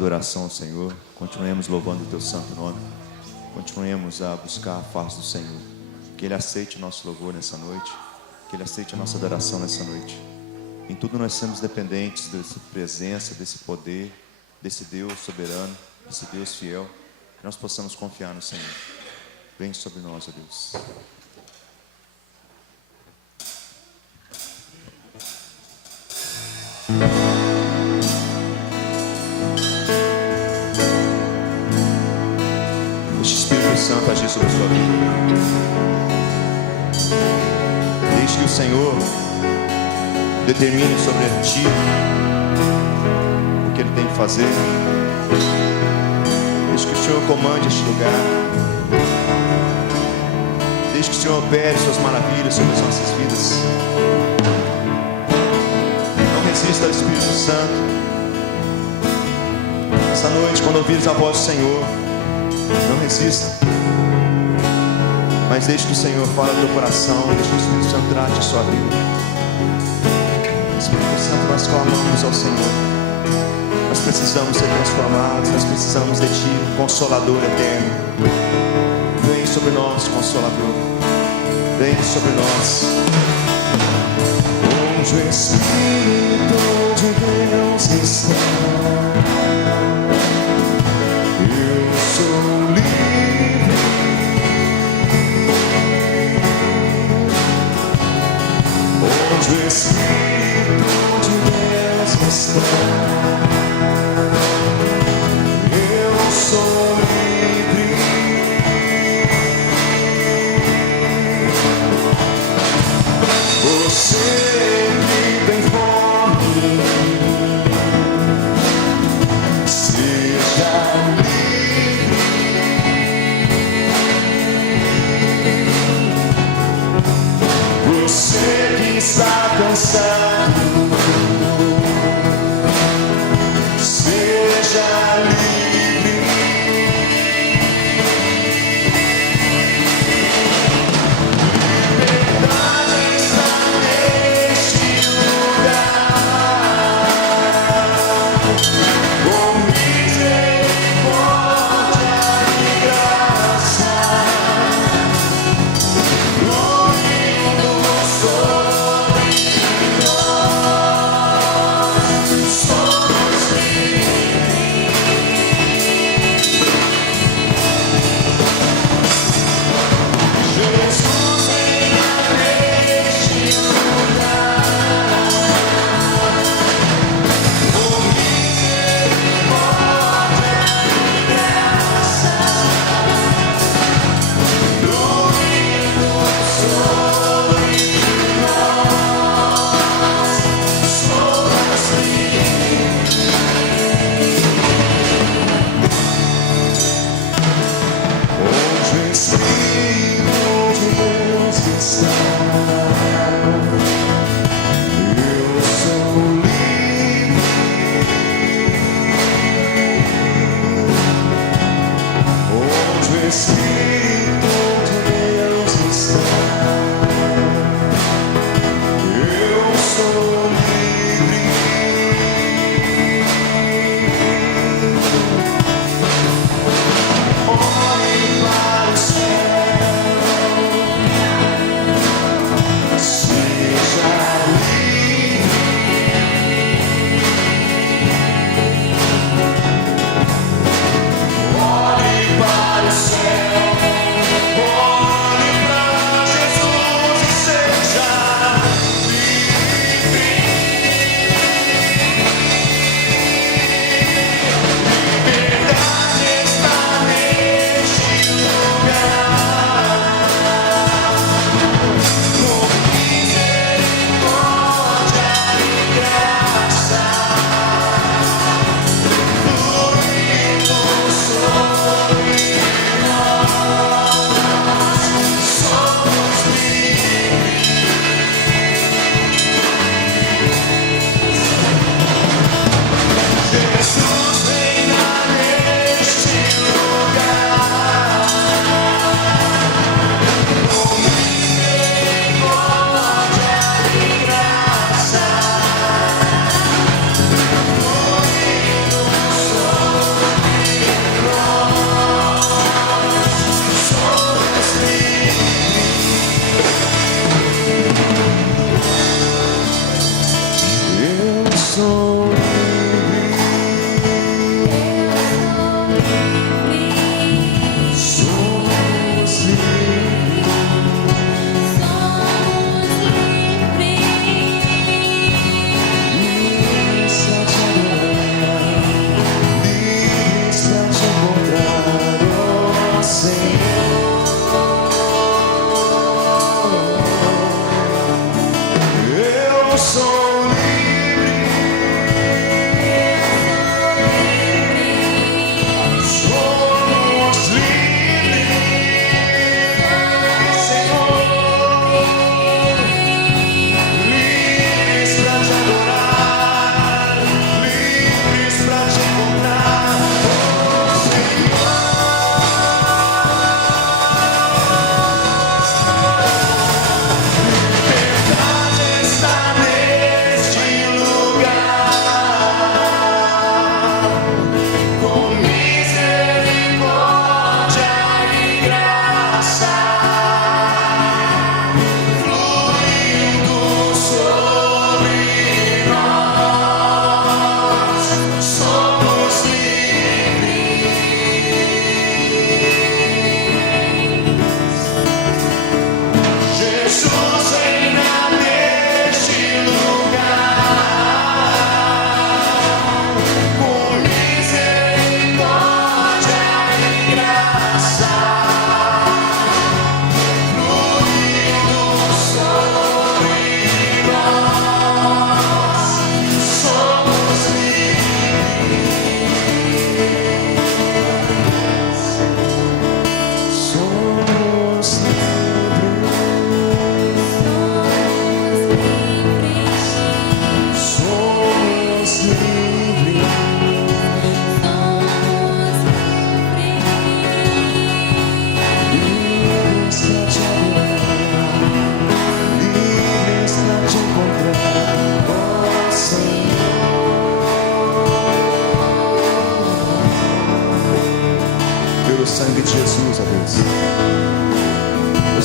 Adoração ao Senhor, continuemos louvando o teu santo nome, continuemos a buscar a face do Senhor, que Ele aceite o nosso louvor nessa noite, que Ele aceite a nossa adoração nessa noite. Em tudo nós somos dependentes dessa presença, desse poder, desse Deus soberano, desse Deus fiel, que nós possamos confiar no Senhor. Vem sobre nós, ó Deus. Santo agir sobre a sua vida. Deixe que o Senhor determine sobre ti o que Ele tem que fazer. Deixe que o Senhor comande este lugar. Deixe que o Senhor opere suas maravilhas sobre as nossas vidas. Não resista ao Espírito Santo. Essa noite, quando ouvires a voz do Senhor, não resista, mas deixe que o Senhor fale ao teu coração, deixe que o Espírito Santo trate a sua vida. Espírito Santo, nós clamamos ao Senhor. Nós precisamos ser transformados, nós precisamos de Ti, Consolador eterno. Vem sobre nós, Consolador. Vem sobre nós. Onde o Espírito de Deus está, eu sou livre. Onde o Espírito de Deus está, eu sou livre. Você que tem fome,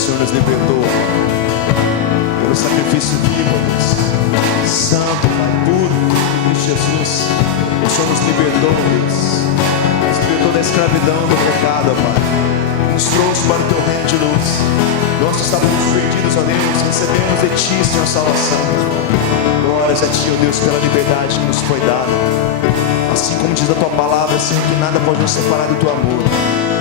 Senhor nos libertou pelo sacrifício vivo, Deus. Santo, Pai, puro, Cristo Jesus. O Senhor nos libertou, Deus. Nos libertou da escravidão, do pecado, Pai. Nos trouxe para o teu reino de luz. Nós que estávamos perdidos, ó Deus, recebemos de Ti, Senhor, salvação. Glórias a Ti, ó Deus, pela liberdade que nos foi dada. Assim como diz a Tua palavra, Senhor, que nada pode nos separar do Teu amor.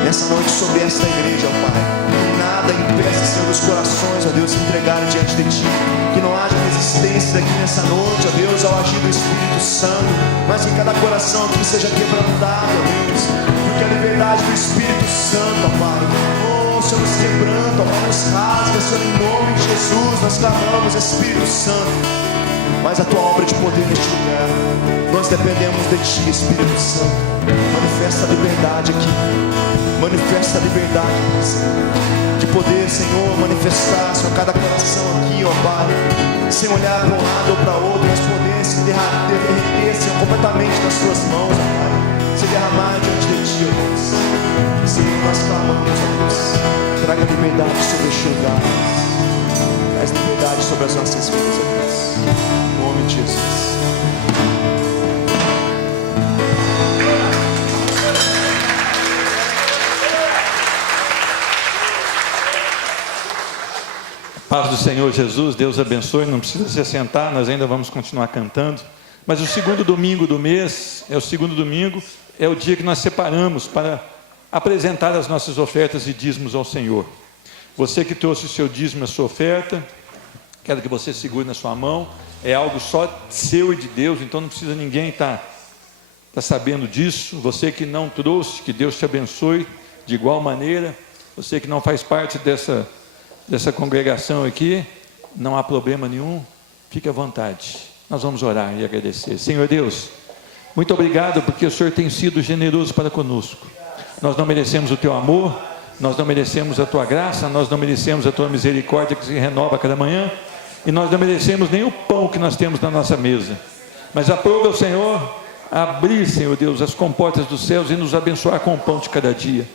Nessa noite sobre esta igreja, ó Pai, que nada impeça, Senhor, os corações, ó Deus, se entregarem diante de Ti. Que não haja resistência aqui nessa noite, ó Deus, ao agir do Espírito Santo, mas que cada coração aqui seja quebrantado, ó Deus, porque a liberdade do Espírito Santo, ó Pai, oh, Senhor, nos quebranta, ó Pai, nos rasga, Senhor, em nome de Jesus, nós clamamos, Espírito Santo. Mas a Tua obra de poder neste lugar, nós dependemos de Ti, Espírito Santo. Manifesta a liberdade aqui, manifesta a liberdade, Senhor, de poder, Senhor, manifestar, Senhor, cada coração aqui, ó Pai, sem olhar para um lado ou para outro, mas poder se derreter, Senhor, completamente nas Tuas mãos, ó Pai, se derramar diante de Ti, ó Deus. Senhor, nós clamamos, ó Deus, traga liberdade sobre este lugar, traz liberdade sobre as nossas vidas, ó Deus. Em nome de Jesus. Paz do Senhor Jesus, Deus abençoe. Não precisa se assentar, nós ainda vamos continuar cantando. Mas o segundo domingo do mês, é o dia que nós separamos para apresentar as nossas ofertas e dízimos ao Senhor. Você que trouxe o seu dízimo, a sua oferta, quero que você segure na sua mão. É algo só seu e de Deus, então não precisa ninguém estar sabendo disso. Você que não trouxe, que Deus te abençoe de igual maneira. Você que não faz parte dessa congregação aqui, não há problema nenhum, fique à vontade. Nós vamos orar e agradecer. Senhor Deus, muito obrigado porque o Senhor tem sido generoso para conosco. Nós não merecemos o Teu amor, nós não merecemos a Tua graça, nós não merecemos a Tua misericórdia que se renova a cada manhã, e nós não merecemos nem o pão que nós temos na nossa mesa. Mas aprova o Senhor abrir, Senhor Deus, as comportas dos céus e nos abençoar com o pão de cada dia.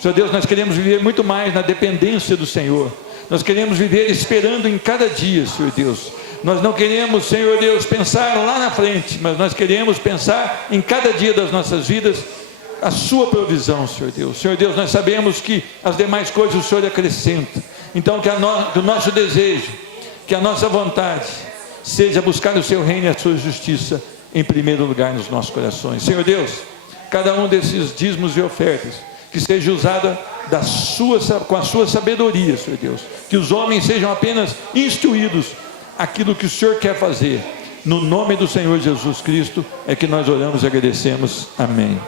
Senhor Deus, nós queremos viver muito mais na dependência do Senhor. Nós queremos viver esperando em cada dia, Senhor Deus. Nós não queremos, Senhor Deus, pensar lá na frente, mas nós queremos pensar em cada dia das nossas vidas a Sua provisão, Senhor Deus. Senhor Deus, nós sabemos que as demais coisas o Senhor acrescenta. Então que o nosso desejo, que a nossa vontade seja buscar o Seu reino e a Sua justiça em primeiro lugar nos nossos corações. Senhor Deus, cada um desses dízimos e ofertas, que seja usada com a Sua sabedoria, Senhor Deus. Que os homens sejam apenas instruídos aquilo que o Senhor quer fazer. No nome do Senhor Jesus Cristo é que nós oramos e agradecemos. Amém.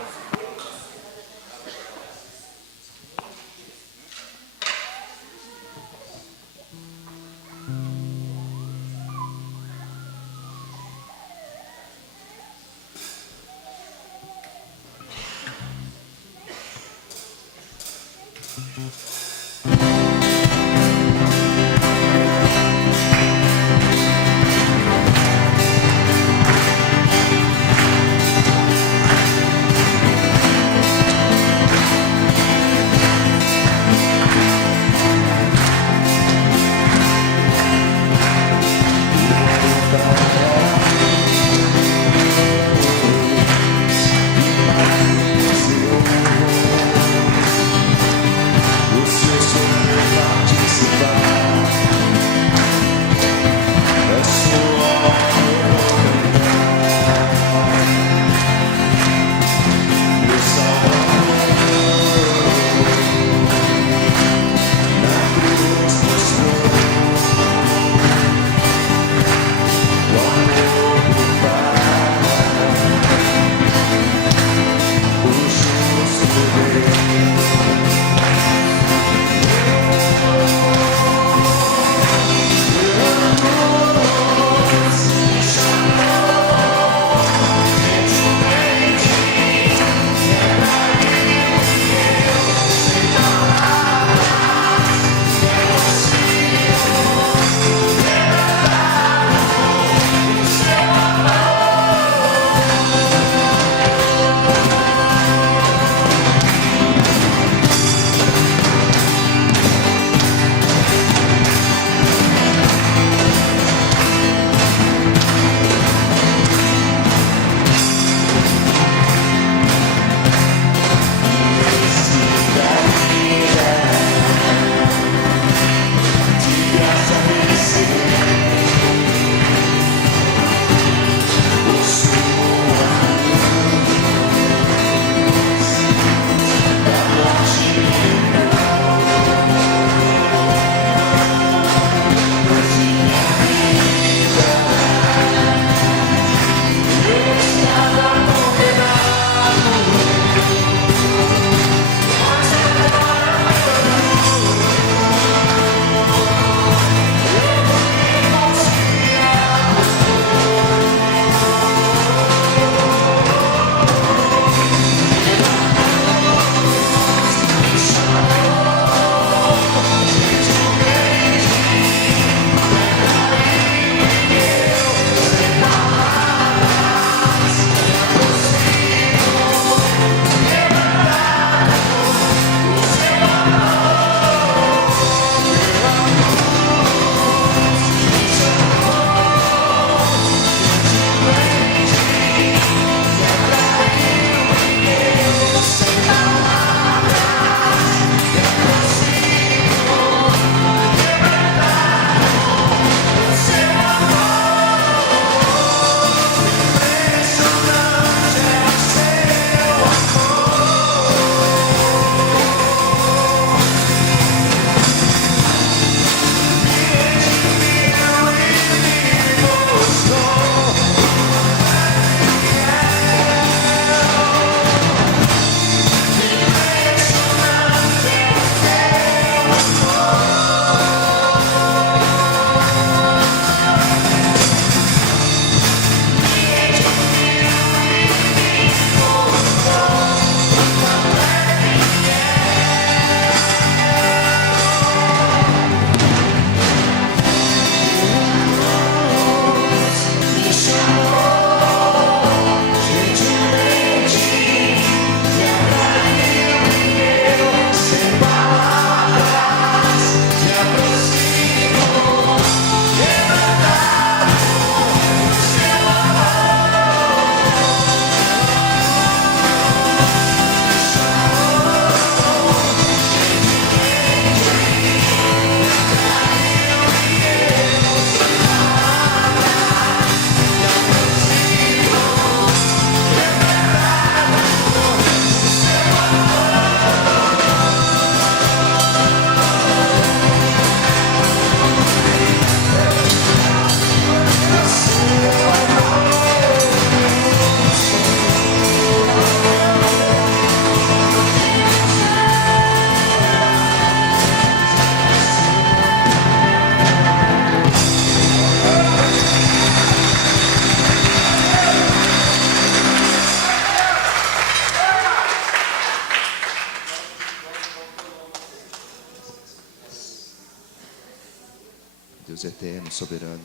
Deus eterno, soberano.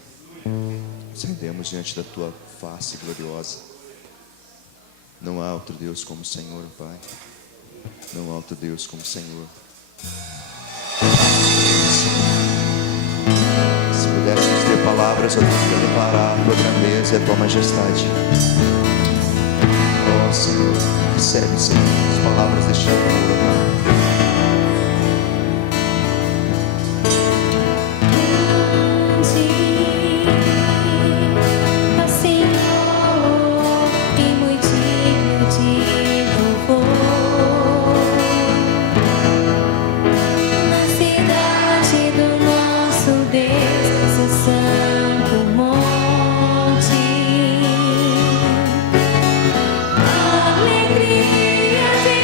Nos rendemos diante da tua face gloriosa. Não há outro Deus como o Senhor, Pai. Não há outro Deus como o Senhor. Se pudéssemos ter palavras, ó Deus, para declarar a tua grandeza e a tua majestade. Ó Senhor, recebe, Senhor, as palavras deste amor, Pai. Alegria de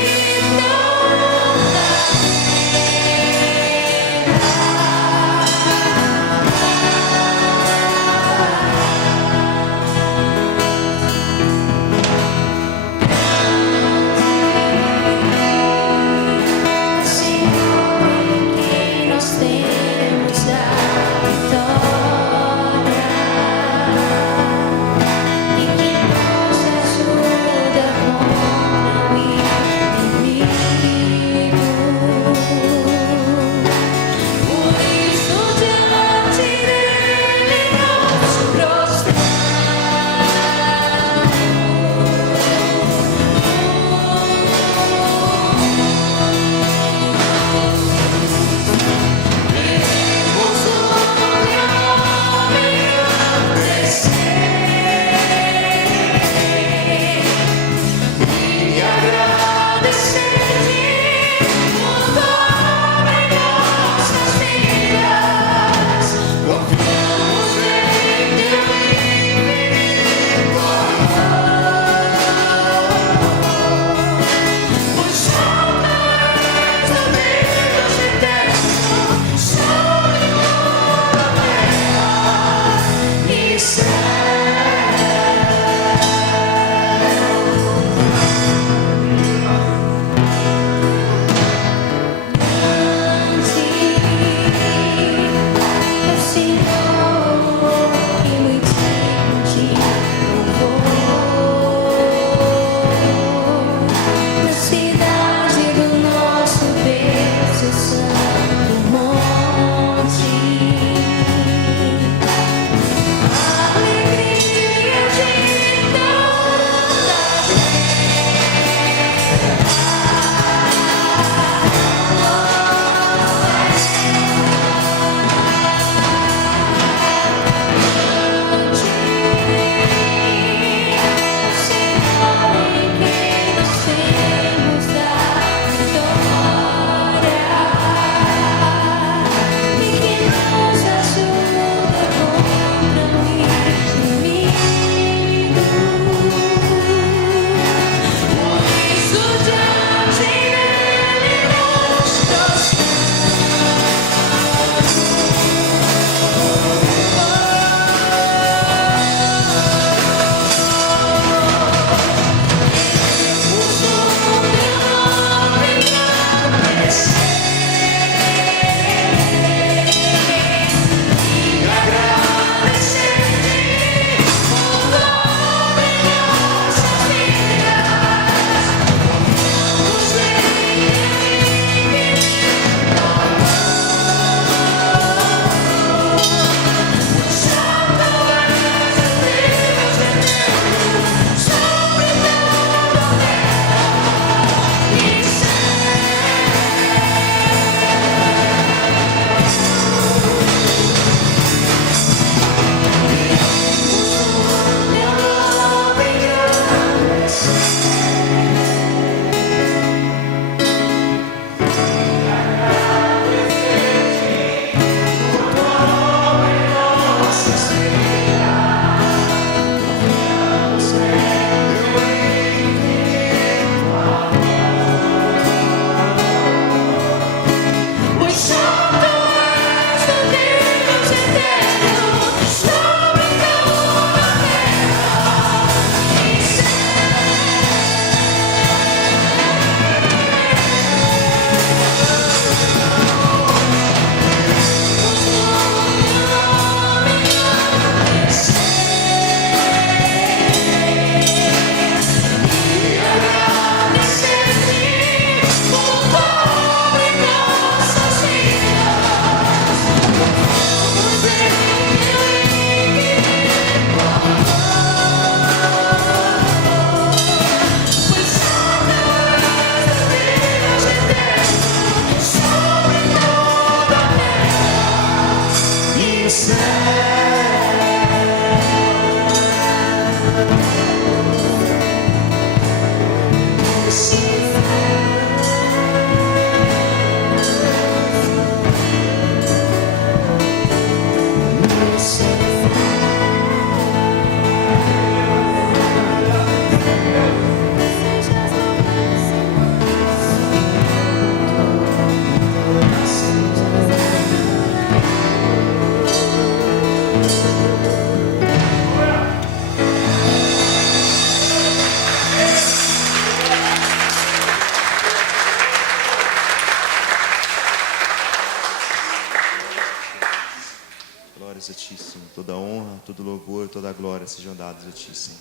Glórias a Ti, Senhor. Toda honra, todo louvor, toda glória sejam dados a Ti, Senhor.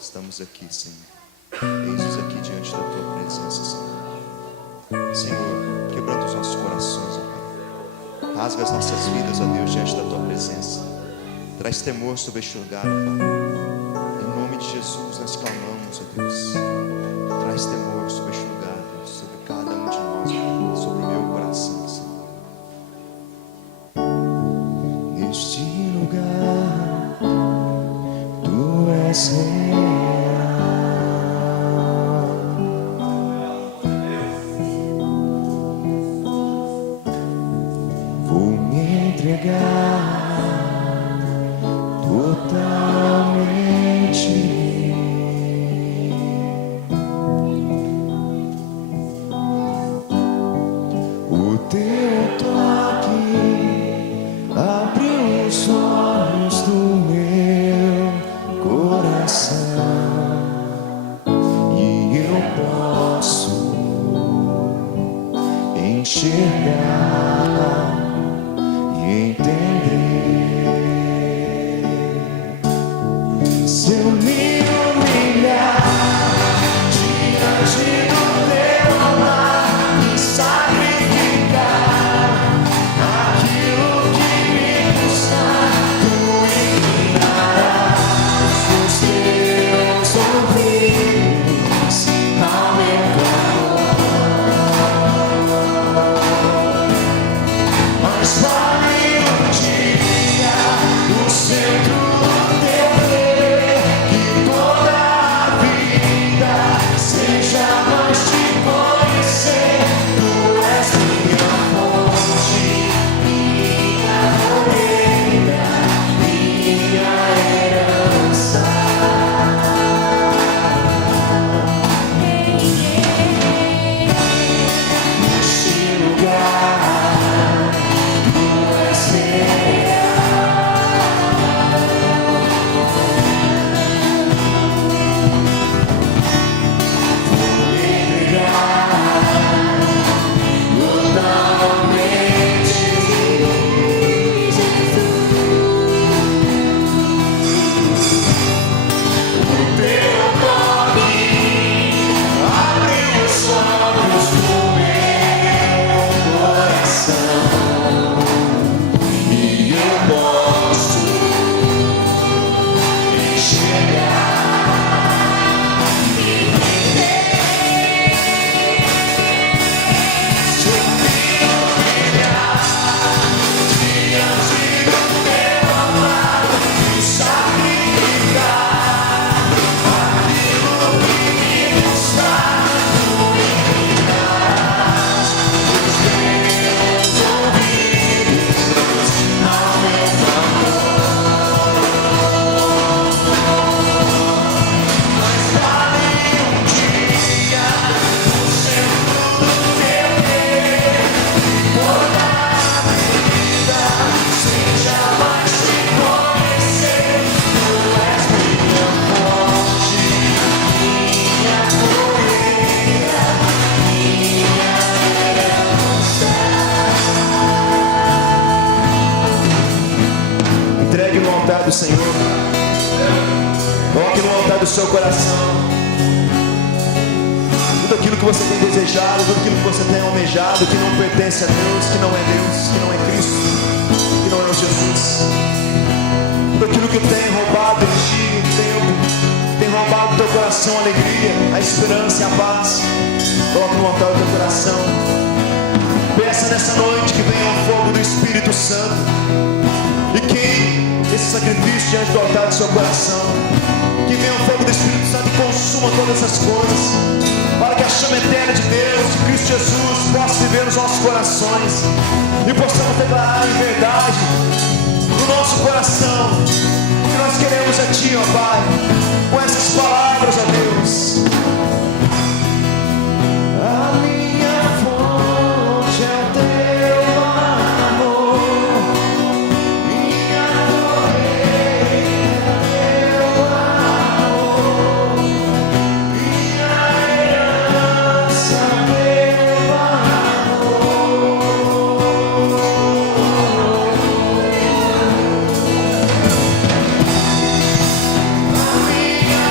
Estamos aqui, Senhor. Eis-nos aqui diante da Tua presença, Senhor. Senhor, quebrando os nossos corações, ó Pai. Rasga as nossas vidas, ó Deus, diante da Tua presença. Traz temor sobre este lugar, ó Pai. Em nome de Jesus nós clamamos, ó Deus. Traz temor sobre este lugar, Deus, sobre cada um de nós, ó Pai, sobre o meu coração, Senhor. Neste lugar, Tu és real. Vou me entregar totalmente. O Teu toque abre os olhos do meu coração e eu posso enxergar e entender. Se eu me humilhar diante do Teu amar e sacrificar aquilo que me custar, Tu inclinarás os Teus ouvidos ao meu clamor. Mas vale um dia no centro do Teu querer, que toda a vida seja mais Te conhecer. Tu és minha fonte, minha colheita, minha herança. Neste lugar, Tu és real. Vou me entregar totalmente. O Teu nome abre os olhos do meu coração e eu posso enxergar e entender. Se eu me humilhar diante do Teu amar e sacrificar aquilo que me custar, Tu inclinarás os Teus ouvidos ao meu clamor. Mas vale um dia no centro do Teu querer, que toda a vida seja mais Te conhecer. Tu és minha fonte, minha colheita, minha herança. Entregue no altar do Senhor. Coloque no altar do seu coração tudo aquilo que você tem desejado, tudo aquilo que você tem almejado, que não pertence a Deus, que não é Deus, que não é Cristo, que não é o Jesus. Tudo aquilo que tem roubado em ti tempo, tem roubado do teu coração a alegria, a esperança e a paz. Coloque no altar do teu coração. Peça nessa noite que venha o fogo do Espírito Santo e queime esse sacrifício diante do altar do seu coração. Que venha o fogo do Espírito Santo e consuma todas essas coisas, para que a chama eterna de Deus, de Cristo Jesus, possa viver nos nossos corações e possamos declarar em verdade no nosso coração que nós queremos a Ti, ó Pai, com essas palavras, ó Deus. A minha fonte é o Teu amor, minha colheita é Teu amor, minha herança Teu amor. A minha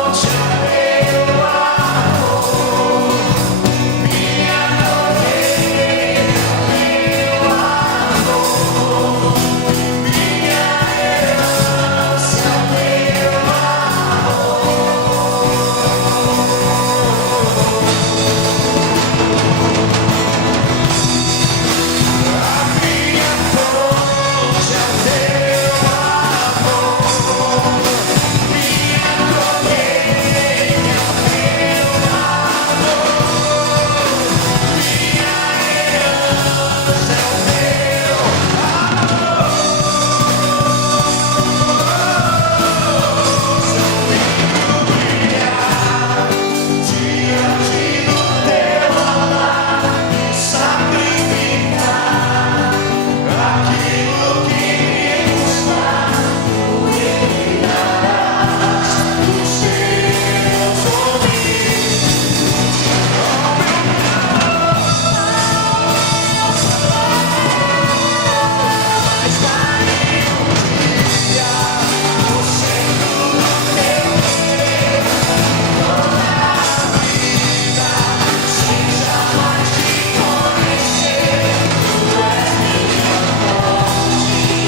fonte é Teu amor,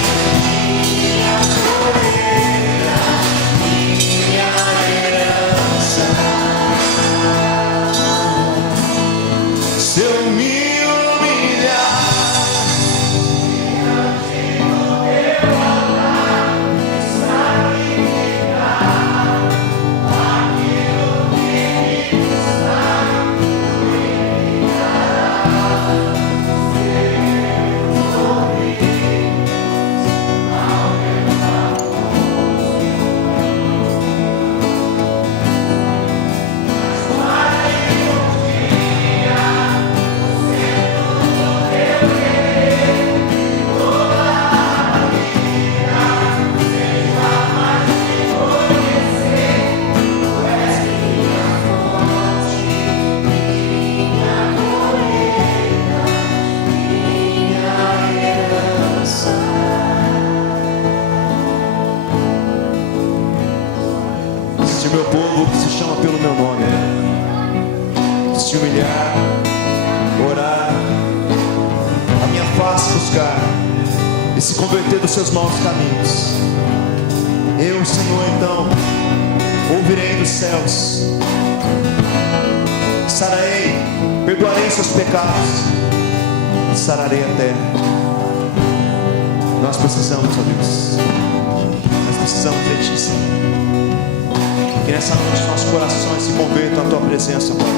minha colheita Teu amor, minha herança Teu Se eu me humilhar se o meu povo que se chama pelo meu nome se humilhar, orar, a minha face buscar e se converter dos seus maus caminhos, eu, Senhor, então ouvirei dos céus, sararei, perdoarei seus pecados e sararei a terra. Nós precisamos, ó Deus, nós precisamos de Ti, Senhor. Que nessa noite nossos corações se convertam à Tua presença, Pai.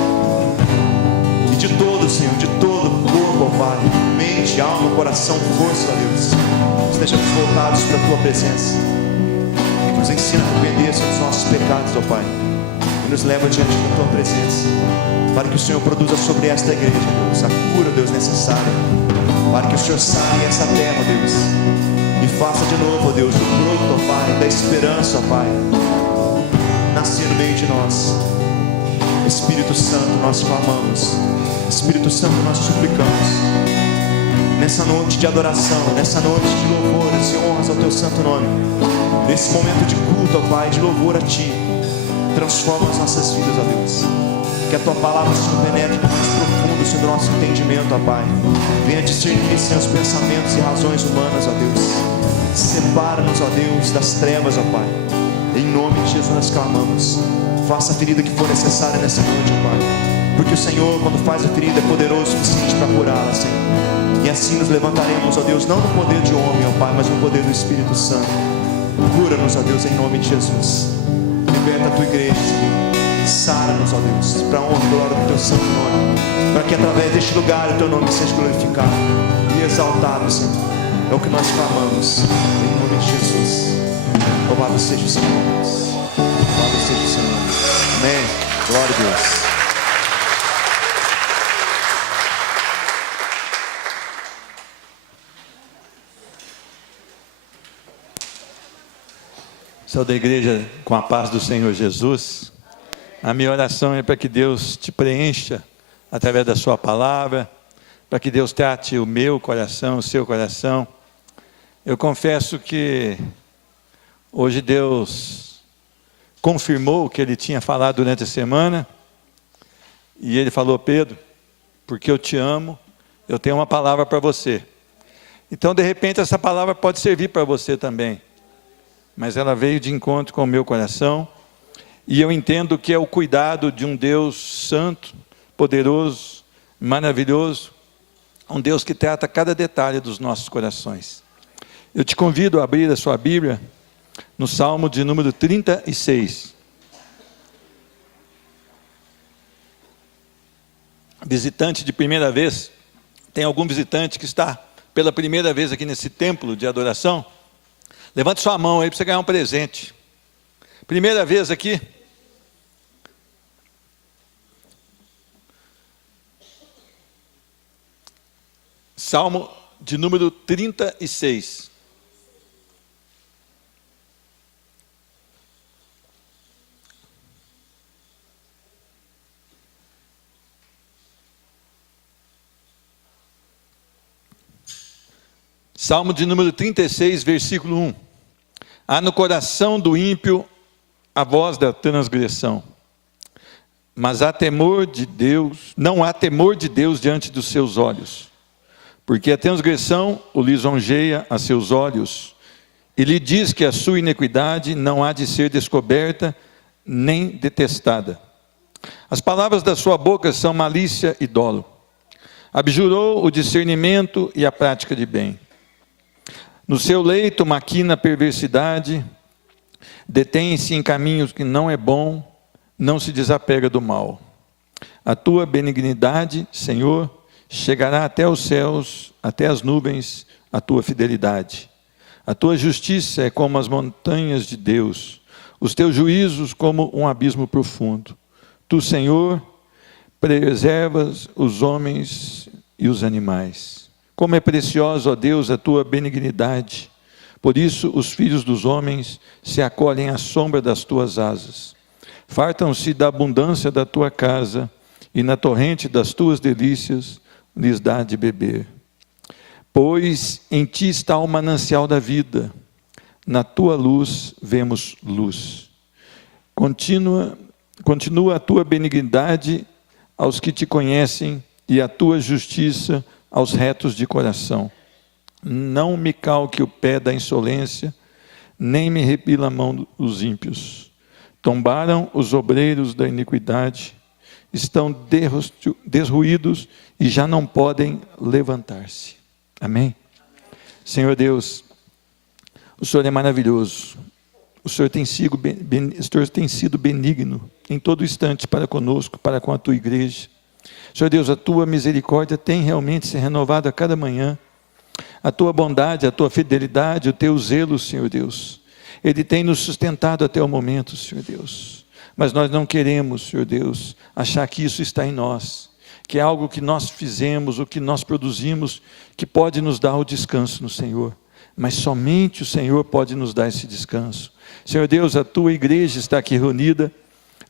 E de todo, Senhor, de todo o corpo, ó Pai, mente, alma, coração, força, ó Deus, estejamos voltados para a Tua presença. Que nos ensina a arrepender sobre os nossos pecados, ó Pai, e nos leva diante da Tua presença, para que o Senhor produza sobre esta igreja, Deus, a cura, Deus, necessária, para que o Senhor sare essa terra, ó Deus, e faça de novo, ó Deus, o fruto, ó Pai, da esperança, ó Pai, nascer no meio de nós. Espírito Santo, nós clamamos, Espírito Santo, nós suplicamos, nessa noite de adoração, nessa noite de louvores e honras ao Teu santo nome, nesse momento de culto, ó Pai, de louvor a Ti, transforma as nossas vidas, ó Deus. Que a Tua palavra se penetre no mais profundo, Senhor, do nosso entendimento, ó Pai. Venha discernir, Senhor, os pensamentos e razões humanas, ó Deus. Separa-nos, ó Deus, das trevas, ó Pai. Em nome de Jesus nós clamamos. Faça a ferida que for necessária nessa noite, ó Pai. Porque o Senhor, quando faz a ferida, é poderoso o suficiente para curá-la, Senhor. E assim nos levantaremos, ó Deus, não no poder de homem, ó Pai, mas no poder do Espírito Santo. Cura-nos, ó Deus, em nome de Jesus. liberta a tua igreja, sara-nos, ó Deus, para a honra e glória do teu santo nome, para que através deste lugar o teu nome seja glorificado e exaltado, Senhor. É o que nós clamamos, em nome de Jesus. Louvado seja o Senhor, louvado seja o Senhor. Amém. Glória a Deus. Sou da igreja com a paz do Senhor Jesus. A minha oração é para que Deus te preencha através da sua palavra, para que Deus trate o meu coração, o seu coração. Eu confesso que hoje Deus confirmou o que Ele tinha falado durante a semana, e Ele falou: Pedro, porque eu te amo, eu tenho uma palavra para você. Então, de repente, essa palavra pode servir para você também, mas ela veio de encontro com o meu coração, e eu entendo que é o cuidado de um Deus santo, poderoso, maravilhoso, um Deus que trata cada detalhe dos nossos corações. Eu te convido a abrir a sua Bíblia no Salmo de número 36. Visitante de primeira vez, tem algum visitante que está pela primeira vez aqui nesse templo de adoração? Levante sua mão aí para você ganhar um presente. Primeira vez aqui? Salmo de número 36. Salmo de número 36, versículo 1. Há no coração do ímpio a voz da transgressão, mas há temor de Deus, não há temor de Deus diante dos seus olhos, porque a transgressão o lisonjeia a seus olhos, e lhe diz que a sua iniquidade não há de ser descoberta, nem detestada. As palavras da sua boca são malícia e dolo. Abjurou o discernimento e a prática de bem. No seu leito maquina a perversidade, detém-se em caminhos que não é bom, não se desapega do mal. A tua benignidade, Senhor, chegará até os céus, até as nuvens, a tua fidelidade. A tua justiça é como as montanhas de Deus, os teus juízos como um abismo profundo. Tu, Senhor, preservas os homens e os animais. Como é preciosa, ó Deus, a tua benignidade. Por isso os filhos dos homens se acolhem à sombra das tuas asas. Fartam-se da abundância da tua casa, e na torrente das tuas delícias lhes dá de beber. Pois em ti está o manancial da vida, na tua luz vemos luz. Continua a tua benignidade aos que te conhecem, e a tua justiça aos retos de coração. Não me calque o pé da insolência, nem me repila a mão dos ímpios. Tombaram os obreiros da iniquidade, estão derruídos e já não podem levantar-se. Amém? Senhor Deus, o Senhor é maravilhoso, o Senhor tem sido benigno em todo instante para conosco, para com a tua igreja. Senhor Deus, a tua misericórdia tem realmente se renovado a cada manhã, a tua bondade, a tua fidelidade, o teu zelo, Senhor Deus, ele tem nos sustentado até o momento, Senhor Deus, mas nós não queremos, Senhor Deus, achar que isso está em nós, que é algo que nós fizemos, o que nós produzimos, que pode nos dar o descanso no Senhor, mas somente o Senhor pode nos dar esse descanso. Senhor Deus, a tua igreja está aqui reunida,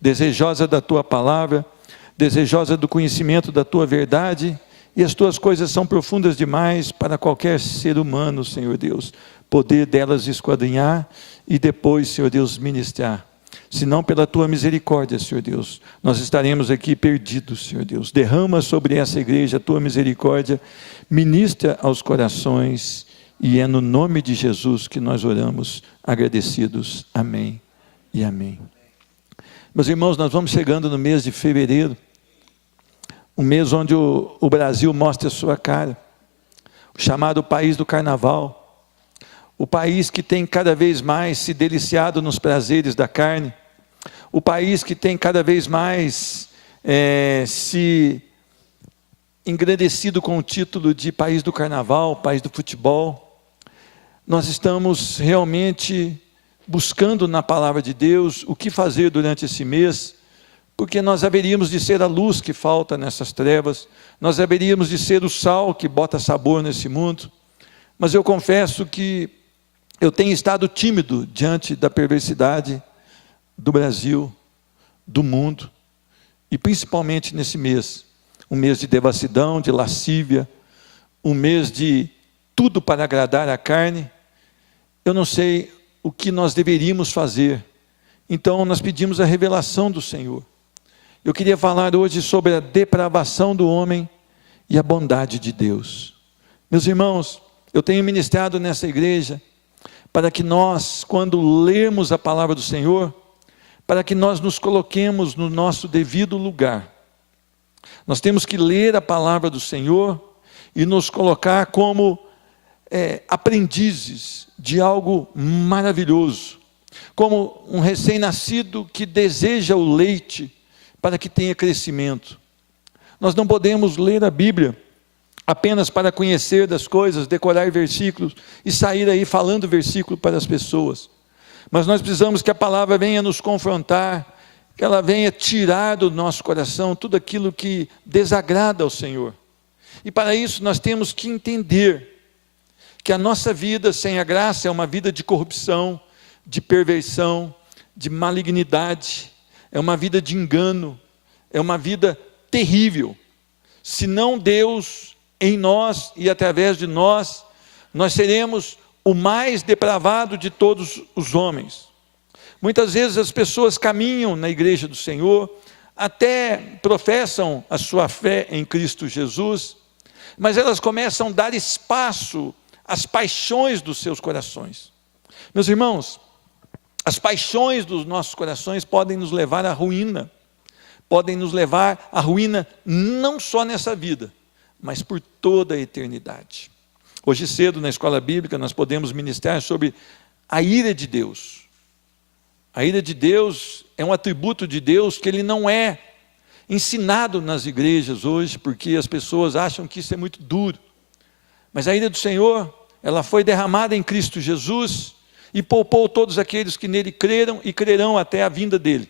desejosa da tua palavra, desejosa do conhecimento da tua verdade, e as tuas coisas são profundas demais para qualquer ser humano, Senhor Deus, poder delas esquadrinhar e depois, Senhor Deus, ministrar. Senão pela tua misericórdia, Senhor Deus, nós estaremos aqui perdidos, Senhor Deus. Derrama sobre essa igreja a tua misericórdia, ministra aos corações, e é no nome de Jesus que nós oramos, agradecidos. Amém e amém. Meus irmãos, nós vamos chegando no mês de fevereiro, um mês onde o Brasil mostra a sua cara, o chamado país do carnaval, o país que tem cada vez mais se deliciado nos prazeres da carne, o país que tem cada vez mais se engrandecido com o título de país do carnaval, país do futebol. Nós estamos realmente buscando na palavra de Deus o que fazer durante esse mês, porque nós haveríamos de ser a luz que falta nessas trevas, nós haveríamos de ser o sal que bota sabor nesse mundo, mas eu confesso que eu tenho estado tímido diante da perversidade do Brasil, do mundo, e principalmente nesse mês, um mês de devassidão, de lascívia, um mês de tudo para agradar a carne. Eu não sei o que nós deveríamos fazer, então nós pedimos a revelação do Senhor. Eu queria falar hoje sobre a depravação do homem e a bondade de Deus. Meus irmãos, eu tenho ministrado nessa igreja para que nós, quando lermos a palavra do Senhor, para que nós nos coloquemos no nosso devido lugar. Nós temos que ler a palavra do Senhor e nos colocar como aprendizes de algo maravilhoso, como um recém-nascido que deseja o leite para que tenha crescimento. Nós não podemos ler a Bíblia apenas para conhecer das coisas, decorar versículos e sair aí falando versículo para as pessoas. Mas nós precisamos que a palavra venha nos confrontar, que ela venha tirar do nosso coração tudo aquilo que desagrada ao Senhor. E para isso nós temos que entender que a nossa vida sem a graça é uma vida de corrupção, de perversão, de malignidade, é uma vida de engano, é uma vida terrível. Se não Deus em nós e através de nós, nós seremos o mais depravado de todos os homens. Muitas vezes as pessoas caminham na igreja do Senhor, até professam a sua fé em Cristo Jesus, mas elas começam a dar espaço às paixões dos seus corações. Meus irmãos, as paixões dos nossos corações podem nos levar à ruína, podem nos levar à ruína não só nessa vida, mas por toda a eternidade. Hoje cedo na escola bíblica nós podemos ministrar sobre a ira de Deus. A ira de Deus é um atributo de Deus que ele não é ensinado nas igrejas hoje, porque as pessoas acham que isso é muito duro. Mas a ira do Senhor, ela foi derramada em Cristo Jesus e poupou todos aqueles que nele creram e crerão até a vinda dele.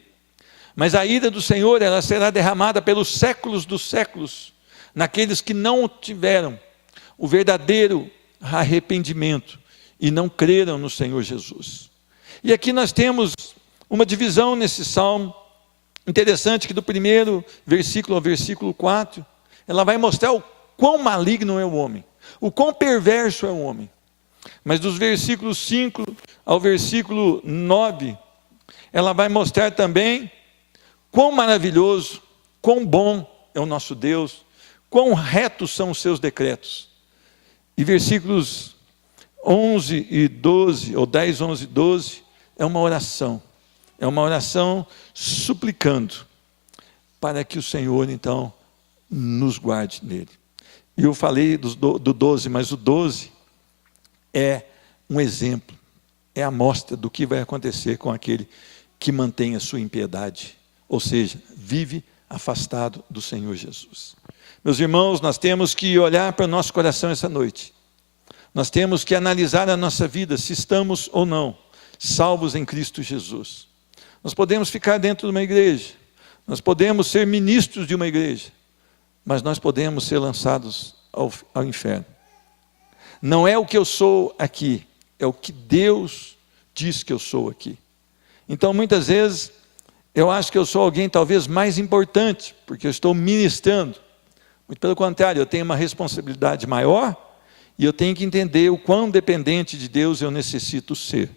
Mas a ira do Senhor, ela será derramada pelos séculos dos séculos, naqueles que não tiveram o verdadeiro arrependimento e não creram no Senhor Jesus. E aqui nós temos uma divisão nesse salmo, interessante, que do primeiro versículo ao versículo 4, ela vai mostrar o quão maligno é o homem, o quão perverso é o homem. Mas dos versículos 5 ao versículo 9, ela vai mostrar também quão maravilhoso, quão bom é o nosso Deus, quão retos são os seus decretos. E versículos 11 e 12, ou 10, 11 e 12, é uma oração suplicando para que o Senhor então nos guarde nele. E eu falei do 12, mas o 12 é um exemplo, é a amostra do que vai acontecer com aquele que mantém a sua impiedade, ou seja, vive afastado do Senhor Jesus. Meus irmãos, nós temos que olhar para o nosso coração essa noite. Nós temos que analisar a nossa vida, se estamos ou não salvos em Cristo Jesus. Nós podemos ficar dentro de uma igreja, nós podemos ser ministros de uma igreja, mas nós podemos ser lançados ao inferno. Não é o que eu sou aqui, é o que Deus diz que eu sou aqui. Então, muitas vezes, eu acho que eu sou alguém talvez mais importante, porque eu estou ministrando. Muito pelo contrário, eu tenho uma responsabilidade maior, e eu tenho que entender o quão dependente de Deus eu necessito ser.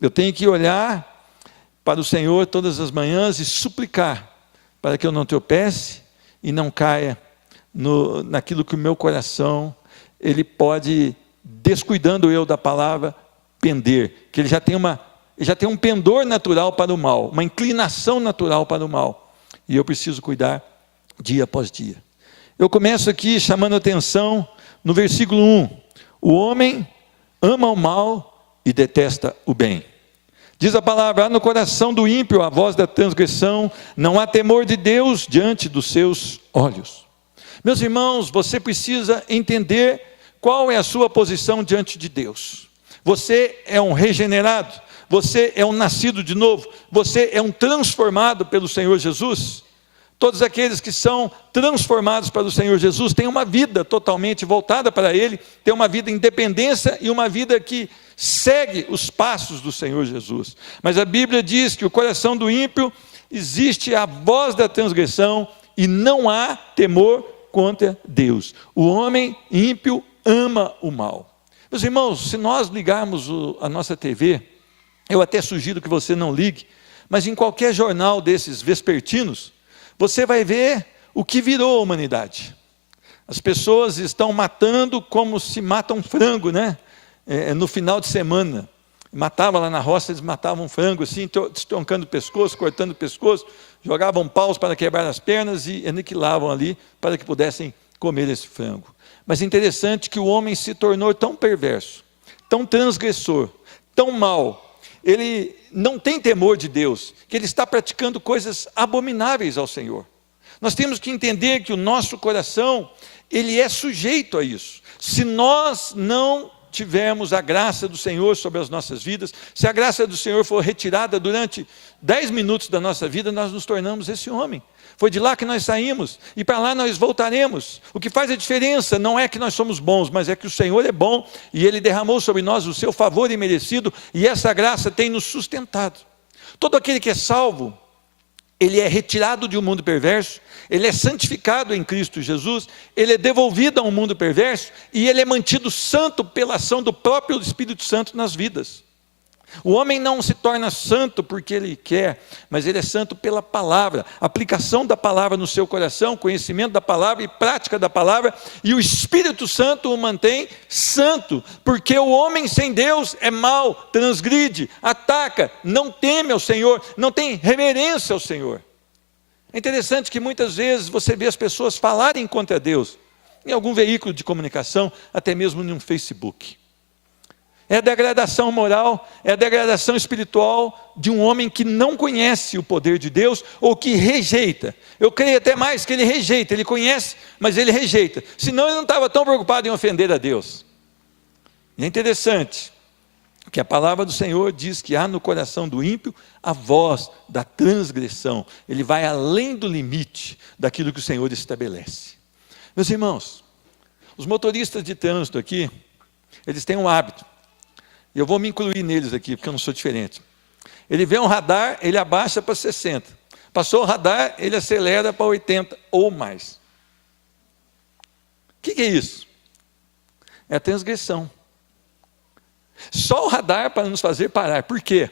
Eu tenho que olhar para o Senhor todas as manhãs e suplicar, para que eu não tropece e não caia naquilo que o meu coração, ele pode, descuidando eu da palavra, pender, que ele já tem um pendor natural para o mal, uma inclinação natural para o mal, e eu preciso cuidar dia após dia. Eu começo aqui chamando a atenção no versículo 1, o homem ama o mal e detesta o bem. Diz a palavra: há no coração do ímpio a voz da transgressão, não há temor de Deus diante dos seus olhos. Meus irmãos, você precisa entender qual é a sua posição diante de Deus. Você é um regenerado, você é um nascido de novo, você é um transformado pelo Senhor Jesus. Todos aqueles que são transformados pelo Senhor Jesus têm uma vida totalmente voltada para Ele, têm uma vida em independência e uma vida que segue os passos do Senhor Jesus. Mas a Bíblia diz que o coração do ímpio existe a voz da transgressão e não há temor contra Deus. O homem ímpio ama o mal. Meus irmãos, se nós ligarmos a nossa TV, eu até sugiro que você não ligue, mas em qualquer jornal desses vespertinos, você vai ver o que virou a humanidade. As pessoas estão matando como se matam frango, né? No final de semana. Matava lá na roça, eles matavam frango assim, estroncando o pescoço, cortando o pescoço, jogavam paus para quebrar as pernas e aniquilavam ali para que pudessem comer esse frango. Mas é interessante que o homem se tornou tão perverso, tão transgressor, tão mau. Ele não tem temor de Deus, que ele está praticando coisas abomináveis ao Senhor. Nós temos que entender que o nosso coração, ele é sujeito a isso. Se nós não tivermos a graça do Senhor sobre as nossas vidas, se a graça do Senhor for retirada durante 10 minutos da nossa vida, nós nos tornamos esse homem. Foi de lá que nós saímos, e para lá nós voltaremos. O que faz a diferença não é que nós somos bons, mas é que o Senhor é bom, e Ele derramou sobre nós o seu favor imerecido, e essa graça tem nos sustentado. Todo aquele que é salvo, ele é retirado de um mundo perverso, ele é santificado em Cristo Jesus, ele é devolvido a um mundo perverso, e ele é mantido santo pela ação do próprio Espírito Santo nas vidas. O homem não se torna santo porque ele quer, mas ele é santo pela palavra, aplicação da palavra no seu coração, conhecimento da palavra e prática da palavra, e o Espírito Santo o mantém santo, porque o homem sem Deus é mau, transgride, ataca, não teme ao Senhor, não tem reverência ao Senhor. É interessante que muitas vezes você vê as pessoas falarem contra Deus, em algum veículo de comunicação, até mesmo em um Facebook. É a degradação moral, é a degradação espiritual de um homem que não conhece o poder de Deus ou que rejeita. Eu creio até mais que ele rejeita, ele conhece, mas ele rejeita. Senão ele não estava tão preocupado em ofender a Deus. E é interessante que a palavra do Senhor diz que há no coração do ímpio a voz da transgressão. Ele vai além do limite daquilo que o Senhor estabelece. Meus irmãos, os motoristas de trânsito aqui, eles têm um hábito. E eu vou me incluir neles aqui, porque eu não sou diferente. Ele vê um radar, ele abaixa para 60. Passou o radar, ele acelera para 80 ou mais. O que é isso? É a transgressão. Só o radar para nos fazer parar. Por quê?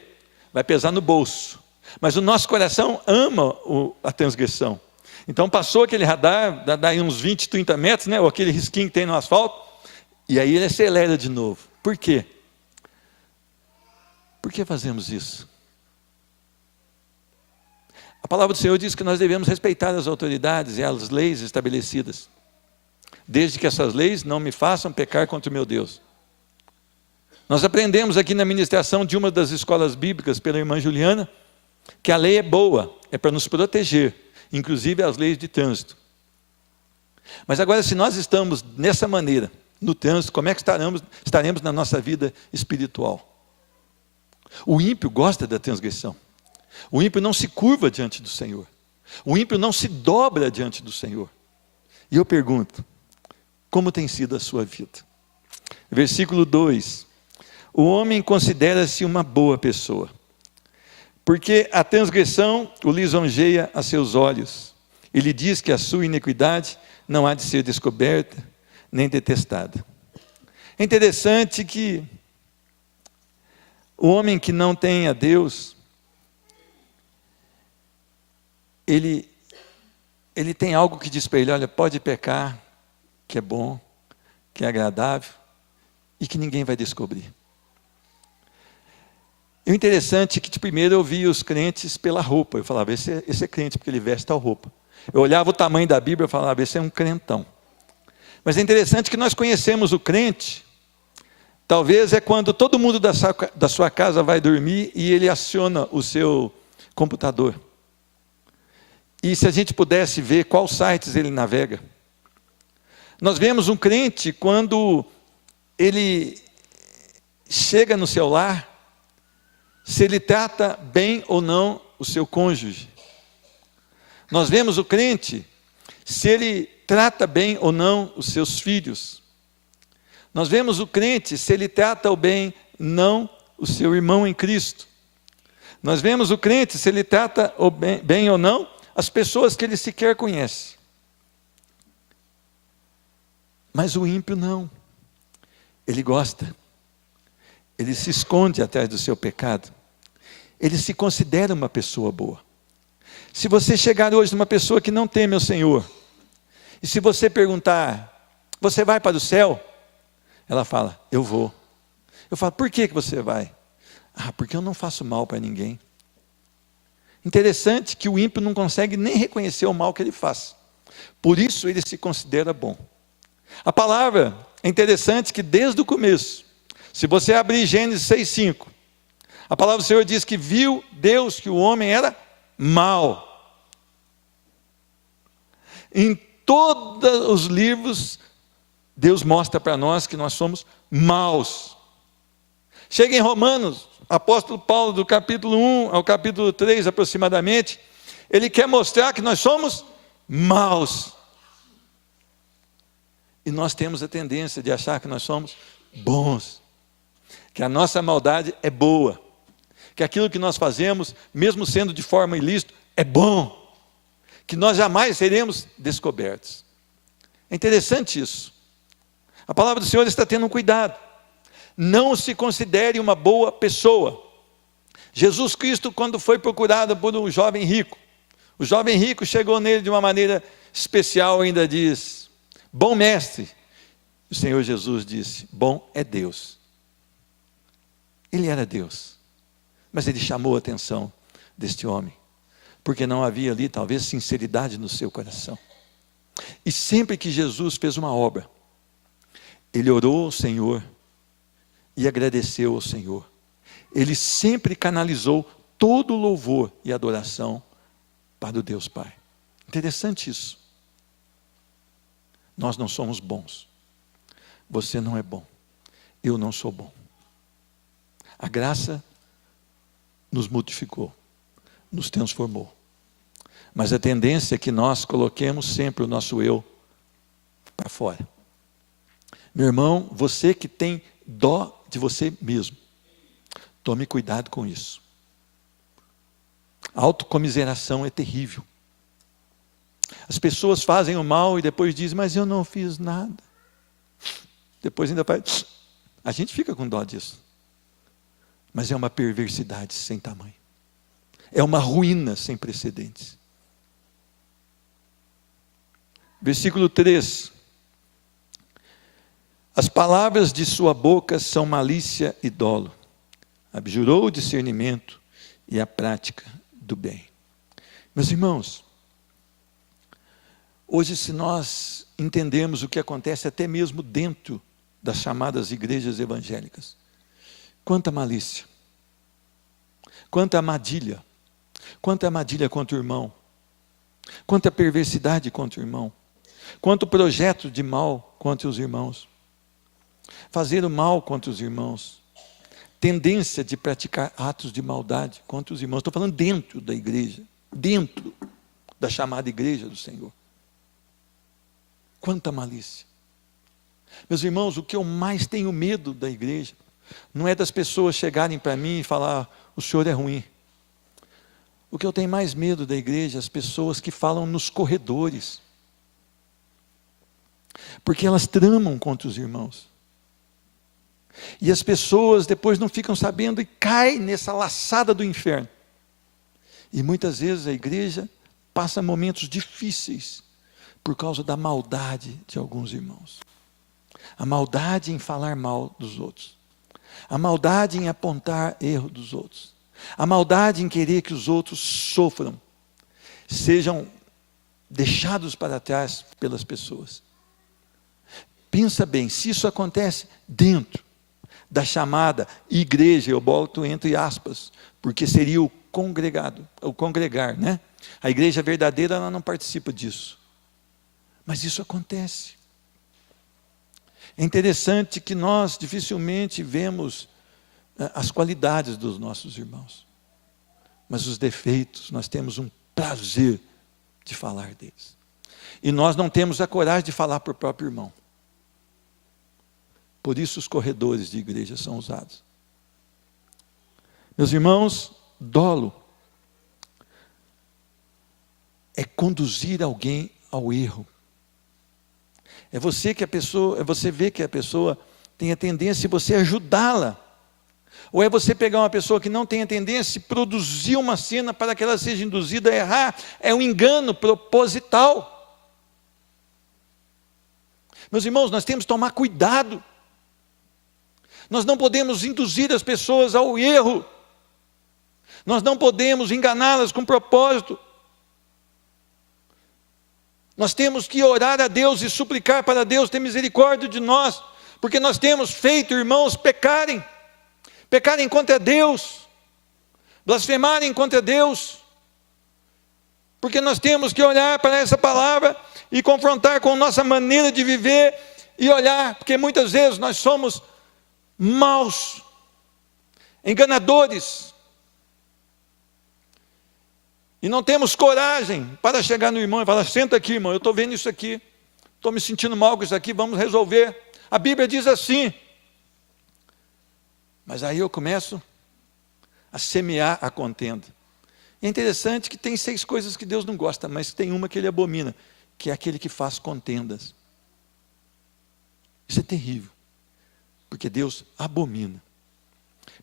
Vai pesar no bolso. Mas o nosso coração ama a transgressão. Então passou aquele radar, dá aí uns 20, 30 metros, né? Ou aquele risquinho que tem no asfalto, e aí ele acelera de novo. Por quê? Por que fazemos isso? A palavra do Senhor diz que nós devemos respeitar as autoridades e as leis estabelecidas, desde que essas leis não me façam pecar contra o meu Deus. Nós aprendemos aqui na ministração de uma das escolas bíblicas pela irmã Juliana, que a lei é boa, é para nos proteger, inclusive as leis de trânsito. Mas agora, se nós estamos nessa maneira, no trânsito, como é que estaremos na nossa vida espiritual? O ímpio gosta da transgressão. O ímpio não se curva diante do Senhor. O ímpio não se dobra diante do Senhor. E eu pergunto, como tem sido a sua vida? Versículo 2. O homem considera-se uma boa pessoa, porque a transgressão o lisonjeia a seus olhos. Ele diz que a sua iniquidade não há de ser descoberta, nem detestada. É interessante que o homem que não tem a Deus, ele tem algo que diz para ele, olha, pode pecar, que é bom, que é agradável, e que ninguém vai descobrir. E o interessante é que primeiro eu via os crentes pela roupa, eu falava, esse é crente porque ele veste tal roupa. Eu olhava o tamanho da Bíblia e falava, esse é um crentão. Mas é interessante que nós conhecemos o crente, Talvez é quando todo mundo da sua casa vai dormir e ele aciona o seu computador. E se a gente pudesse ver quais sites ele navega. Nós vemos um crente quando ele chega no seu lar, se ele trata bem ou não o seu cônjuge. Nós vemos o crente se ele trata bem ou não os seus filhos. Nós vemos o crente se ele trata bem ou não o seu irmão em Cristo. Nós vemos o crente se ele trata bem ou não as pessoas que ele sequer conhece. Mas o ímpio não. Ele gosta. Ele se esconde atrás do seu pecado. Ele se considera uma pessoa boa. Se você chegar hoje numa pessoa que não teme ao Senhor, e se você perguntar, você vai para o céu? Ela fala, eu vou. Eu falo, por que você vai? Ah, porque eu não faço mal para ninguém. Interessante que o ímpio não consegue nem reconhecer o mal que ele faz. Por isso ele se considera bom. A palavra é interessante que desde o começo, se você abrir Gênesis 6:5, a palavra do Senhor diz que viu Deus que o homem era mau. Em todos os livros, Deus mostra para nós que nós somos maus. Chega em Romanos, apóstolo Paulo, do capítulo 1 ao capítulo 3 aproximadamente, ele quer mostrar que nós somos maus. E nós temos a tendência de achar que nós somos bons, que a nossa maldade é boa, que aquilo que nós fazemos, mesmo sendo de forma ilícita, é bom, que nós jamais seremos descobertos. É interessante isso. A palavra do Senhor está tendo um cuidado. Não se considere uma boa pessoa. Jesus Cristo, quando foi procurado por um jovem rico, o jovem rico chegou nele de uma maneira especial, ainda diz, bom mestre. O Senhor Jesus disse, bom é Deus. Ele era Deus, mas ele chamou a atenção deste homem, porque não havia ali talvez sinceridade no seu coração. E sempre que Jesus fez uma obra, ele orou ao Senhor e agradeceu ao Senhor. Ele sempre canalizou todo o louvor e adoração para o Deus Pai. Interessante isso. Nós não somos bons. Você não é bom. Eu não sou bom. A graça nos modificou, nos transformou. Mas a tendência é que nós coloquemos sempre o nosso eu para fora. Meu irmão, você que tem dó de você mesmo, tome cuidado com isso. A autocomiseração é terrível. As pessoas fazem o mal e depois dizem, mas eu não fiz nada. Depois ainda faz, a gente fica com dó disso. Mas é uma perversidade sem tamanho. É uma ruína sem precedentes. Versículo 3. As palavras de sua boca são malícia e dolo. Abjurou o discernimento e a prática do bem. Meus irmãos, hoje se nós entendemos o que acontece até mesmo dentro das chamadas igrejas evangélicas, quanta malícia, quanta armadilha contra o irmão, quanta perversidade contra o irmão, quanto projeto de mal contra os irmãos, fazer o mal contra os irmãos, tendência de praticar atos de maldade contra os irmãos. Estou falando dentro da igreja, dentro da chamada igreja do Senhor. Quanta malícia. Meus irmãos, o que eu mais tenho medo da igreja, não é das pessoas chegarem para mim e falar, o senhor é ruim. O que eu tenho mais medo da igreja, as pessoas que falam nos corredores. Porque elas tramam contra os irmãos. E as pessoas depois não ficam sabendo e caem nessa laçada do inferno. E muitas vezes a igreja passa momentos difíceis por causa da maldade de alguns irmãos. A maldade em falar mal dos outros. A maldade em apontar erro dos outros. A maldade em querer que os outros sofram, sejam deixados para trás pelas pessoas. Pensa bem, se isso acontece dentro da chamada igreja, eu boto entre aspas, porque seria o congregado, o congregar, né? A igreja verdadeira, ela não participa disso. Mas isso acontece. É interessante que nós dificilmente vemos as qualidades dos nossos irmãos, mas os defeitos, nós temos um prazer de falar deles. E nós não temos a coragem de falar para o próprio irmão. Por isso os corredores de igreja são usados. Meus irmãos, dolo é conduzir alguém ao erro. É você ver que a pessoa tem a tendência de você ajudá-la. Ou é você pegar uma pessoa que não tem a tendência e produzir uma cena para que ela seja induzida a errar. É um engano proposital. Meus irmãos, nós temos que tomar cuidado. Nós não podemos induzir as pessoas ao erro. Nós não podemos enganá-las com propósito. Nós temos que orar a Deus e suplicar para Deus ter misericórdia de nós, porque nós temos feito irmãos pecarem contra Deus, blasfemarem contra Deus, porque nós temos que olhar para essa palavra e confrontar com nossa maneira de viver e olhar, porque muitas vezes nós somos maus, enganadores, e não temos coragem para chegar no irmão e falar: senta aqui, irmão, eu estou vendo isso aqui, estou me sentindo mal com isso aqui, vamos resolver. A Bíblia diz assim. Mas aí eu começo a semear a contenda. É interessante que tem 6 coisas que Deus não gosta, mas tem uma que Ele abomina, que é aquele que faz contendas. Isso é terrível, porque Deus abomina.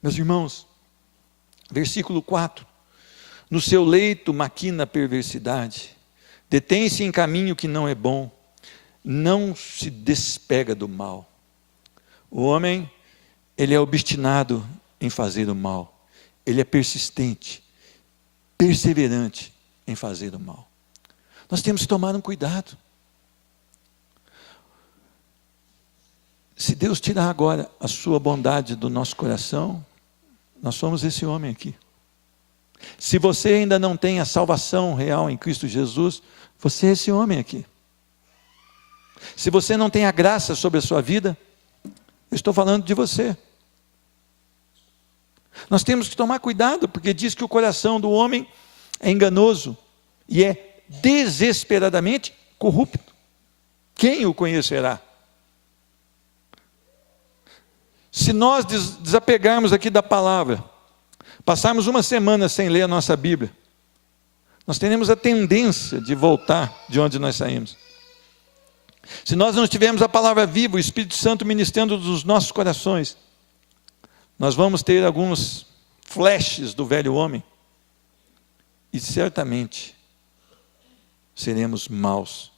Meus irmãos, versículo 4. No seu leito maquina a perversidade, detém-se em caminho que não é bom, não se despega do mal. O homem, ele é obstinado em fazer o mal, ele é persistente, perseverante em fazer o mal. Nós temos que tomar um cuidado. Se Deus tirar agora a sua bondade do nosso coração, nós somos esse homem aqui. Se você ainda não tem a salvação real em Cristo Jesus, você é esse homem aqui. Se você não tem a graça sobre a sua vida, eu estou falando de você. Nós temos que tomar cuidado, porque diz que o coração do homem é enganoso e é desesperadamente corrupto. Quem o conhecerá? Se nós desapegarmos aqui da palavra, passarmos uma semana sem ler a nossa Bíblia, nós teremos a tendência de voltar de onde nós saímos. Se nós não tivermos a palavra viva, o Espírito Santo ministrando nos nossos corações, nós vamos ter alguns flashes do velho homem, e certamente seremos maus,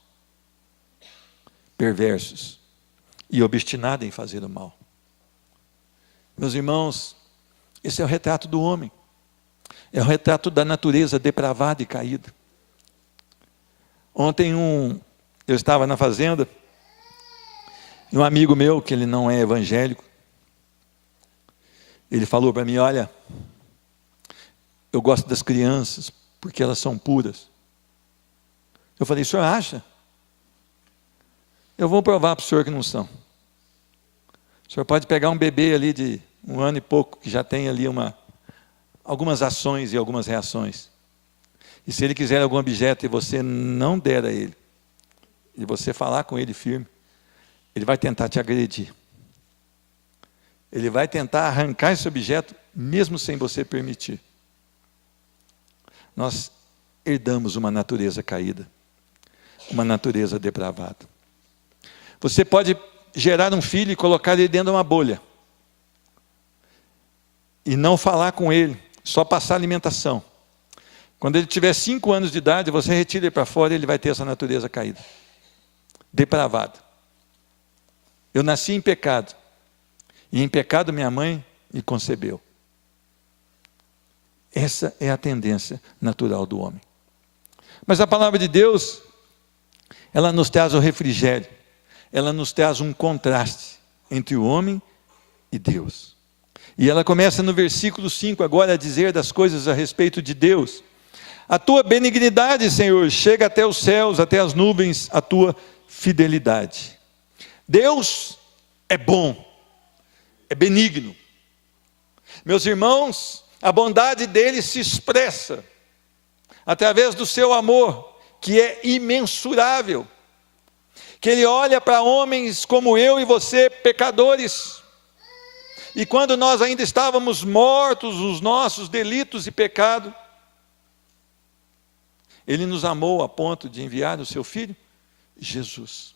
perversos e obstinados em fazer o mal. Meus irmãos, esse é o retrato do homem, é o retrato da natureza depravada e caída. Ontem eu estava na fazenda, e um amigo meu, que ele não é evangélico, ele falou para mim: olha, eu gosto das crianças, porque elas são puras. Eu falei: o senhor acha? Eu vou provar para o senhor que não são. O senhor pode pegar um bebê ali de 1 ano e pouco, que já tem ali algumas ações e algumas reações. E se ele quiser algum objeto e você não der a ele, e você falar com ele firme, ele vai tentar te agredir. Ele vai tentar arrancar esse objeto, mesmo sem você permitir. Nós herdamos uma natureza caída, uma natureza depravada. Você pode gerar um filho e colocar ele dentro de uma bolha, e não falar com ele, só passar alimentação. Quando ele tiver 5 anos de idade, você retira ele para fora e ele vai ter essa natureza caída, depravada. Eu nasci em pecado, e em pecado minha mãe me concebeu. Essa é a tendência natural do homem. Mas a palavra de Deus, ela nos traz o refrigério, ela nos traz um contraste entre o homem e Deus. E ela começa no versículo 5 agora a dizer das coisas a respeito de Deus. A tua benignidade, Senhor, chega até os céus, até as nuvens, a tua fidelidade. Deus é bom, é benigno. Meus irmãos, a bondade dele se expressa através do seu amor, que é imensurável. Que ele olha para homens como eu e você, pecadores. E quando nós ainda estávamos mortos nos nossos delitos e pecado, ele nos amou a ponto de enviar o seu Filho, Jesus.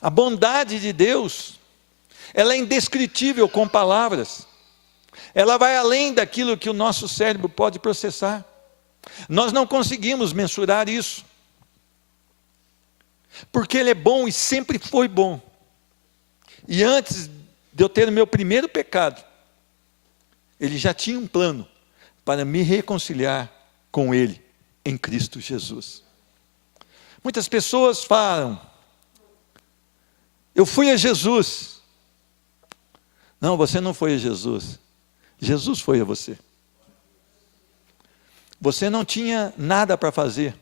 A bondade de Deus, ela é indescritível com palavras. Ela vai além daquilo que o nosso cérebro pode processar. Nós não conseguimos mensurar isso. Porque Ele é bom e sempre foi bom. E antes de eu ter o meu primeiro pecado, Ele já tinha um plano para me reconciliar com Ele em Cristo Jesus. Muitas pessoas falam, eu fui a Jesus. Não, você não foi a Jesus. Jesus foi a você. Você não tinha nada para fazer,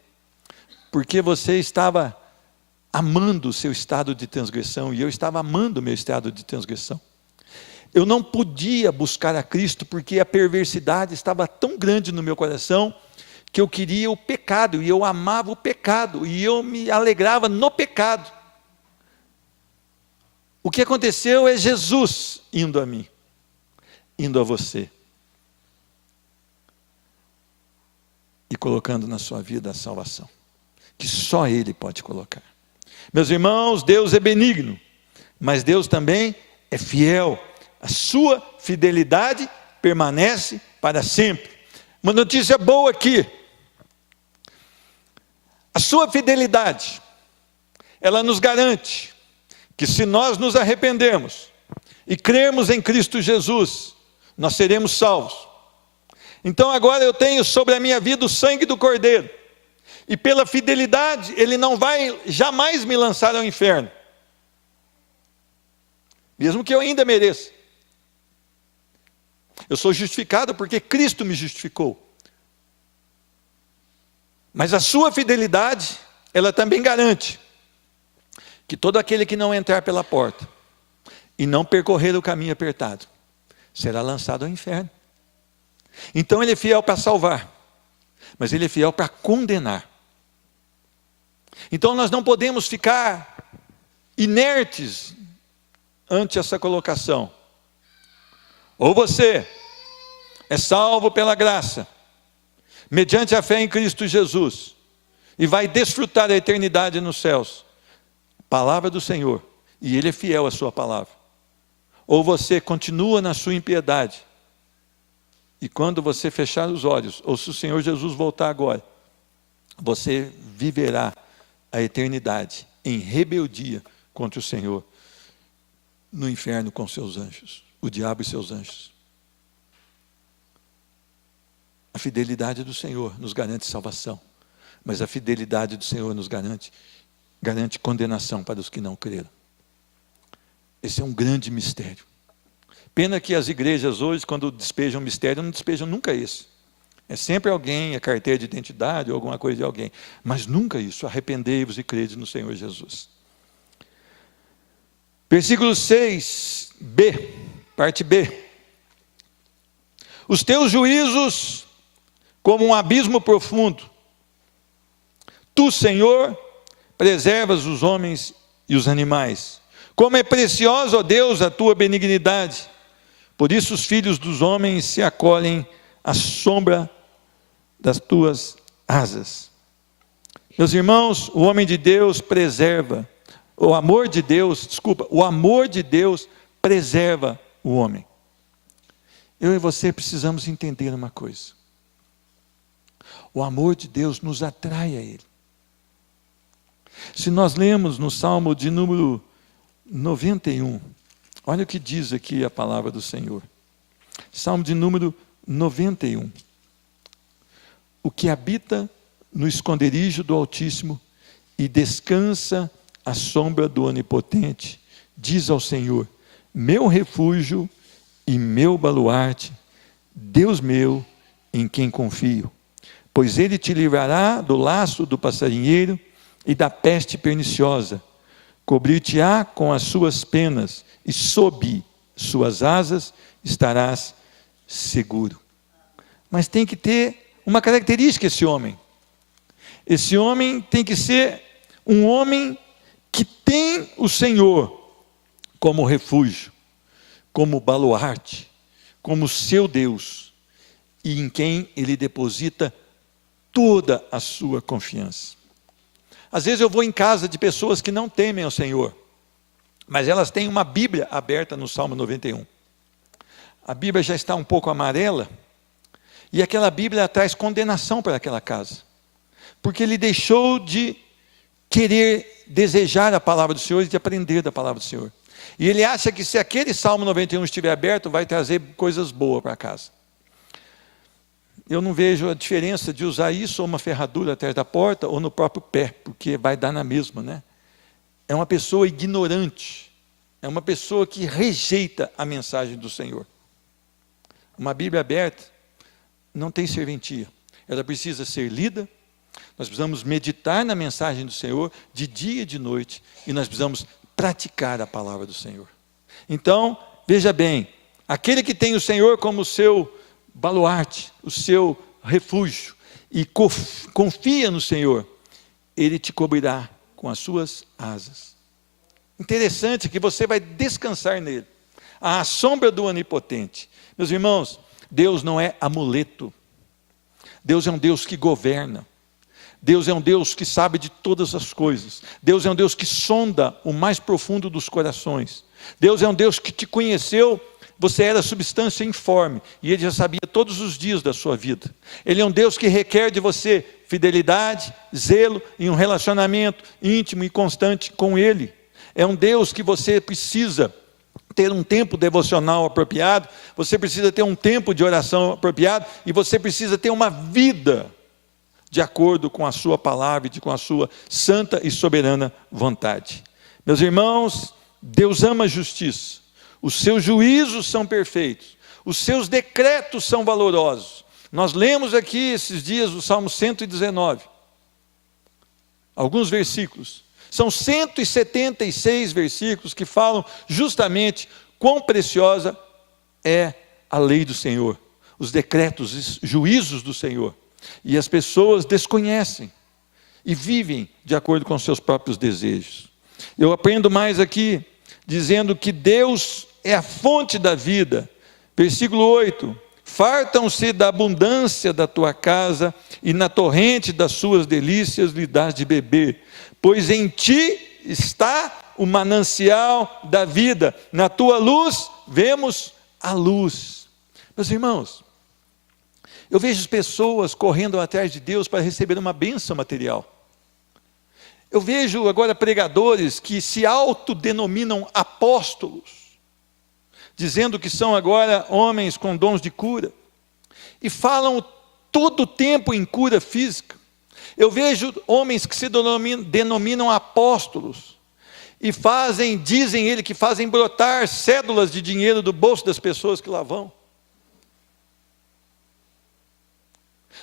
porque você estava amando o seu estado de transgressão, e eu estava amando o meu estado de transgressão. Eu não podia buscar a Cristo, porque a perversidade estava tão grande no meu coração, que eu queria o pecado, e eu amava o pecado, e eu me alegrava no pecado. O que aconteceu é Jesus indo a mim, indo a você, e colocando na sua vida a salvação, que só Ele pode colocar. Meus irmãos, Deus é benigno, mas Deus também é fiel. A sua fidelidade permanece para sempre. Uma notícia boa aqui. A sua fidelidade, ela nos garante que se nós nos arrependermos e crermos em Cristo Jesus, nós seremos salvos. Então agora eu tenho sobre a minha vida o sangue do Cordeiro. E pela fidelidade, Ele não vai jamais me lançar ao inferno. Mesmo que eu ainda mereça. Eu sou justificado porque Cristo me justificou. Mas a sua fidelidade, ela também garante que todo aquele que não entrar pela porta e não percorrer o caminho apertado, será lançado ao inferno. Então Ele é fiel para salvar, mas Ele é fiel para condenar. Então nós não podemos ficar inertes ante essa colocação. Ou você é salvo pela graça, mediante a fé em Cristo Jesus, e vai desfrutar da eternidade nos céus. Palavra do Senhor, e Ele é fiel à sua palavra. Ou você continua na sua impiedade, e quando você fechar os olhos, ou se o Senhor Jesus voltar agora, você viverá a eternidade em rebeldia contra o Senhor, no inferno com seus anjos, o diabo e seus anjos. A fidelidade do Senhor nos garante salvação, mas a fidelidade do Senhor nos garante condenação para os que não creram. Esse é um grande mistério. Pena que as igrejas hoje, quando despejam mistério, não despejam nunca isso. É sempre alguém, a carteira de identidade ou alguma coisa de alguém. Mas nunca isso, arrependei-vos e crede no Senhor Jesus. Versículo 6b, parte B. Os teus juízos como um abismo profundo. Tu, Senhor, preservas os homens e os animais. Como é preciosa, ó Deus, a tua benignidade. Por isso os filhos dos homens se acolhem à sombra das tuas asas. Meus irmãos, o homem de Deus preserva, o amor de Deus preserva o homem. Eu e você precisamos entender uma coisa. O amor de Deus nos atrai a Ele. Se nós lemos no Salmo de número 91, olha o que diz aqui a palavra do Senhor. Salmo de número 91. O que habita no esconderijo do Altíssimo e descansa à sombra do Onipotente, diz ao Senhor: meu refúgio e meu baluarte, Deus meu, em quem confio. Pois ele te livrará do laço do passarinheiro e da peste perniciosa. Cobrir-te-á com as suas penas, e sob suas asas estarás seguro. Mas tem que ter uma característica esse homem. Esse homem tem que ser um homem que tem o Senhor como refúgio, como baluarte, como seu Deus, e em quem ele deposita toda a sua confiança. Às vezes eu vou em casa de pessoas que não temem ao Senhor, mas elas têm uma Bíblia aberta no Salmo 91. A Bíblia já está um pouco amarela, e aquela Bíblia traz condenação para aquela casa, porque ele deixou de querer desejar a palavra do Senhor e de aprender da palavra do Senhor. E ele acha que se aquele Salmo 91 estiver aberto, vai trazer coisas boas para casa. Eu não vejo a diferença de usar isso ou uma ferradura atrás da porta ou no próprio pé, porque vai dar na mesma, né? É uma pessoa ignorante, é uma pessoa que rejeita a mensagem do Senhor. Uma Bíblia aberta não tem serventia, ela precisa ser lida, nós precisamos meditar na mensagem do Senhor de dia e de noite, e nós precisamos praticar a palavra do Senhor. Então, veja bem, aquele que tem o Senhor como seu baluarte, o seu refúgio, e confia no Senhor, ele te cobrirá com as suas asas. Interessante que você vai descansar nele, à sombra do Onipotente. Meus irmãos, Deus não é amuleto, Deus é um Deus que governa, Deus é um Deus que sabe de todas as coisas, Deus é um Deus que sonda o mais profundo dos corações, Deus é um Deus que te conheceu. Você era substância informe, e Ele já sabia todos os dias da sua vida. Ele é um Deus que requer de você fidelidade, zelo e um relacionamento íntimo e constante com Ele. É um Deus que você precisa ter um tempo devocional apropriado, você precisa ter um tempo de oração apropriado, e você precisa ter uma vida de acordo com a sua palavra e com a sua santa e soberana vontade. Meus irmãos, Deus ama a justiça. Os seus juízos são perfeitos, os seus decretos são valorosos. Nós lemos aqui esses dias o Salmo 119, alguns versículos, são 176 versículos que falam justamente quão preciosa é a lei do Senhor, os decretos, os juízos do Senhor, e as pessoas desconhecem e vivem de acordo com seus próprios desejos. Eu aprendo mais aqui, dizendo que Deus é a fonte da vida. Versículo 8: fartam-se da abundância da tua casa, e na torrente das suas delícias lhe dás de beber, pois em ti está o manancial da vida, na tua luz vemos a luz. Meus irmãos, eu vejo pessoas correndo atrás de Deus para receber uma bênção material. Eu vejo agora pregadores que se autodenominam apóstolos, dizendo que são agora homens com dons de cura, e falam todo o tempo em cura física. Eu vejo homens que se denominam apóstolos, e dizem ele que fazem brotar cédulas de dinheiro do bolso das pessoas que lá vão.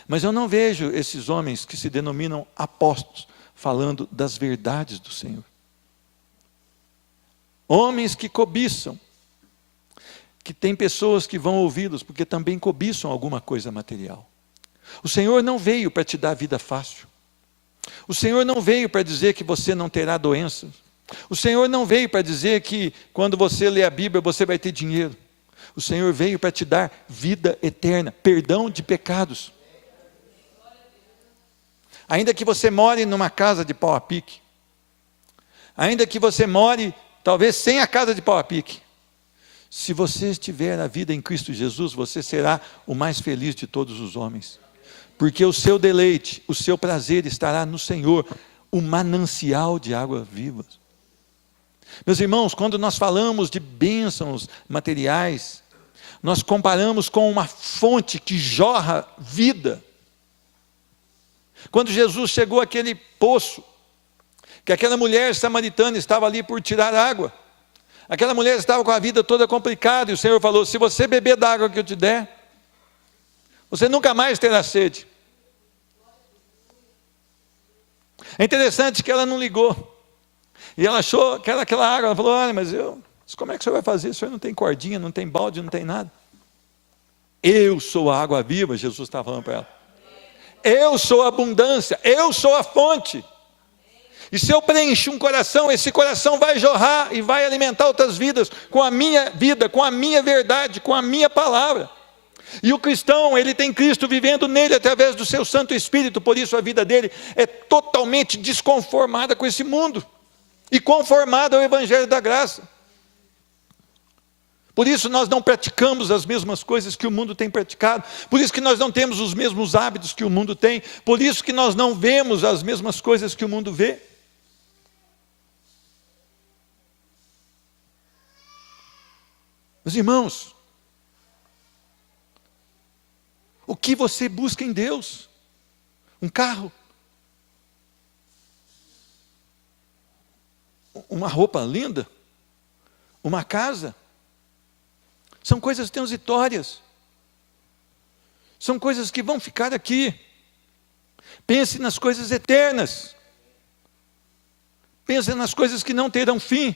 Mas eu não vejo esses homens que se denominam apóstolos, falando das verdades do Senhor. Homens que cobiçam, que tem pessoas que vão ouvi-los, porque também cobiçam alguma coisa material. O Senhor não veio para te dar vida fácil. O Senhor não veio para dizer que você não terá doenças. O Senhor não veio para dizer que quando você lê a Bíblia você vai ter dinheiro. O Senhor veio para te dar vida eterna, perdão de pecados. Ainda que você more numa casa de pau a pique, ainda que você more talvez sem a casa de pau a pique, se você tiver a vida em Cristo Jesus, você será o mais feliz de todos os homens, porque o seu deleite, o seu prazer estará no Senhor, o manancial de águas vivas. Meus irmãos, quando nós falamos de bênçãos materiais, nós comparamos com uma fonte que jorra vida. Quando Jesus chegou àquele poço, que aquela mulher samaritana estava ali por tirar água, Aquela mulher estava com a vida toda complicada, e o Senhor falou: se você beber da água que eu te der, você nunca mais terá sede. É interessante que ela não ligou, e ela achou que era aquela água. Ela falou: olha, mas como é que o senhor vai fazer? O senhor não tem cordinha, não tem balde, não tem nada. Eu sou a água viva, Jesus estava falando para ela. Eu sou a abundância, eu sou a fonte. E se eu preencher um coração, esse coração vai jorrar e vai alimentar outras vidas com a minha vida, com a minha verdade, com a minha palavra. E o cristão, ele tem Cristo vivendo nele através do seu Santo Espírito, por isso a vida dele é totalmente desconformada com esse mundo e conformada ao Evangelho da Graça. Por isso nós não praticamos as mesmas coisas que o mundo tem praticado, por isso que nós não temos os mesmos hábitos que o mundo tem, por isso que nós não vemos as mesmas coisas que o mundo vê. Meus irmãos, o que você busca em Deus? Um carro? Uma roupa linda? Uma casa? São coisas transitórias. São coisas que vão ficar aqui. Pense nas coisas eternas. Pense nas coisas que não terão fim,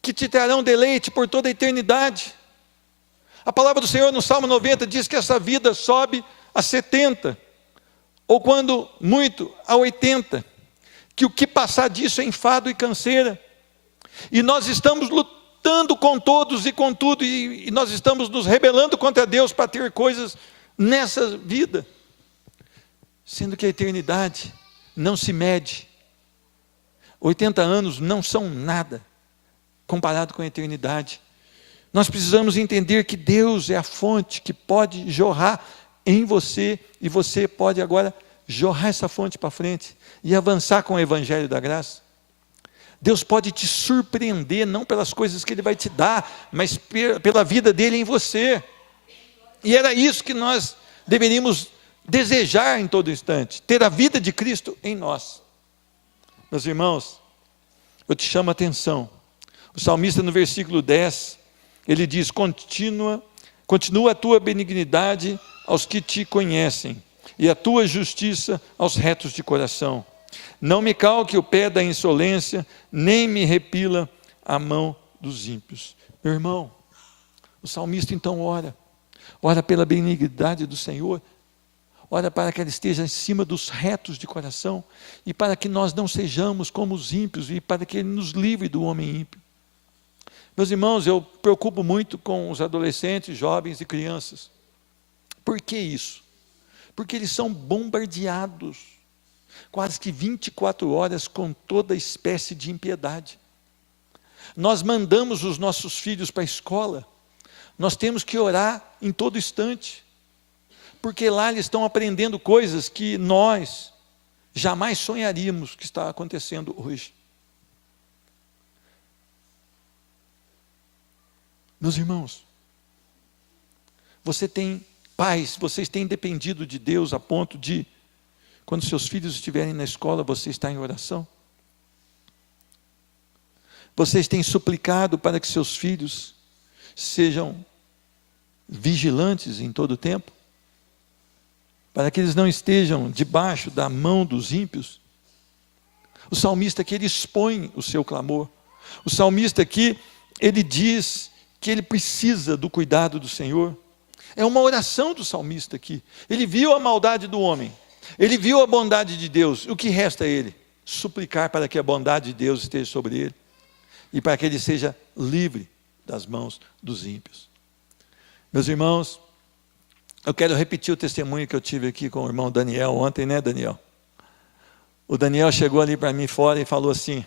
que te trarão deleite por toda a eternidade. A palavra do Senhor no Salmo 90 diz que essa vida sobe a 70, ou quando muito, a 80, que o que passar disso é enfado e canseira, e nós estamos lutando com todos e com tudo, e nós estamos nos rebelando contra Deus para ter coisas nessa vida, sendo que a eternidade não se mede. 80 anos não são nada comparado com a eternidade. Nós precisamos entender que Deus é a fonte que pode jorrar em você, e você pode agora jorrar essa fonte para frente e avançar com o Evangelho da Graça. Deus pode te surpreender, não pelas coisas que Ele vai te dar, mas pela vida dEle em você. E era isso que nós deveríamos desejar em todo instante, ter a vida de Cristo em nós. Meus irmãos, eu te chamo a atenção. O salmista no versículo 10, ele diz: continua a tua benignidade aos que te conhecem, e a tua justiça aos retos de coração. Não me calque o pé da insolência, nem me repila a mão dos ímpios. Meu irmão, o salmista então ora pela benignidade do Senhor, ora para que ela esteja em cima dos retos de coração, e para que nós não sejamos como os ímpios, e para que Ele nos livre do homem ímpio. Meus irmãos, eu preocupo muito com os adolescentes, jovens e crianças. Por que isso? Porque eles são bombardeados quase que 24 horas com toda espécie de impiedade. Nós mandamos os nossos filhos para a escola, nós temos que orar em todo instante, porque lá eles estão aprendendo coisas que nós jamais sonharíamos que está acontecendo hoje. Meus irmãos, vocês têm dependido de Deus a ponto de, quando seus filhos estiverem na escola, você está em oração? Vocês têm suplicado para que seus filhos sejam vigilantes em todo o tempo? Para que eles não estejam debaixo da mão dos ímpios? O salmista aqui, ele expõe o seu clamor. O salmista aqui, ele diz que ele precisa do cuidado do Senhor. É uma oração do salmista aqui. Ele viu a maldade do homem, ele viu a bondade de Deus. O que resta a ele? Suplicar para que a bondade de Deus esteja sobre ele, e para que ele seja livre das mãos dos ímpios. Meus irmãos, eu quero repetir o testemunho que eu tive aqui com o irmão Daniel ontem, né, Daniel? O Daniel chegou ali para mim fora e falou assim: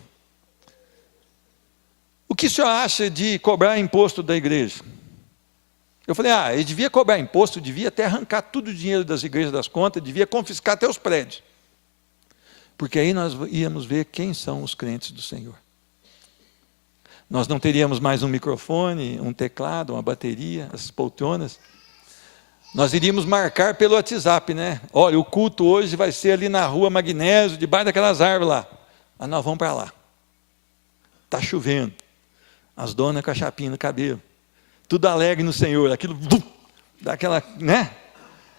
o que o senhor acha de cobrar imposto da igreja? Eu falei: ele devia cobrar imposto, devia até arrancar todo o dinheiro das igrejas das contas, devia confiscar até os prédios. Porque aí nós íamos ver quem são os crentes do Senhor. Nós não teríamos mais um microfone, um teclado, uma bateria, as poltronas. Nós iríamos marcar pelo WhatsApp, né? Olha, o culto hoje vai ser ali na rua Magnésio, debaixo daquelas árvores lá. Mas nós vamos para lá. Está chovendo. As donas com a chapinha no cabelo, tudo alegre no Senhor, aquilo, daquela, né?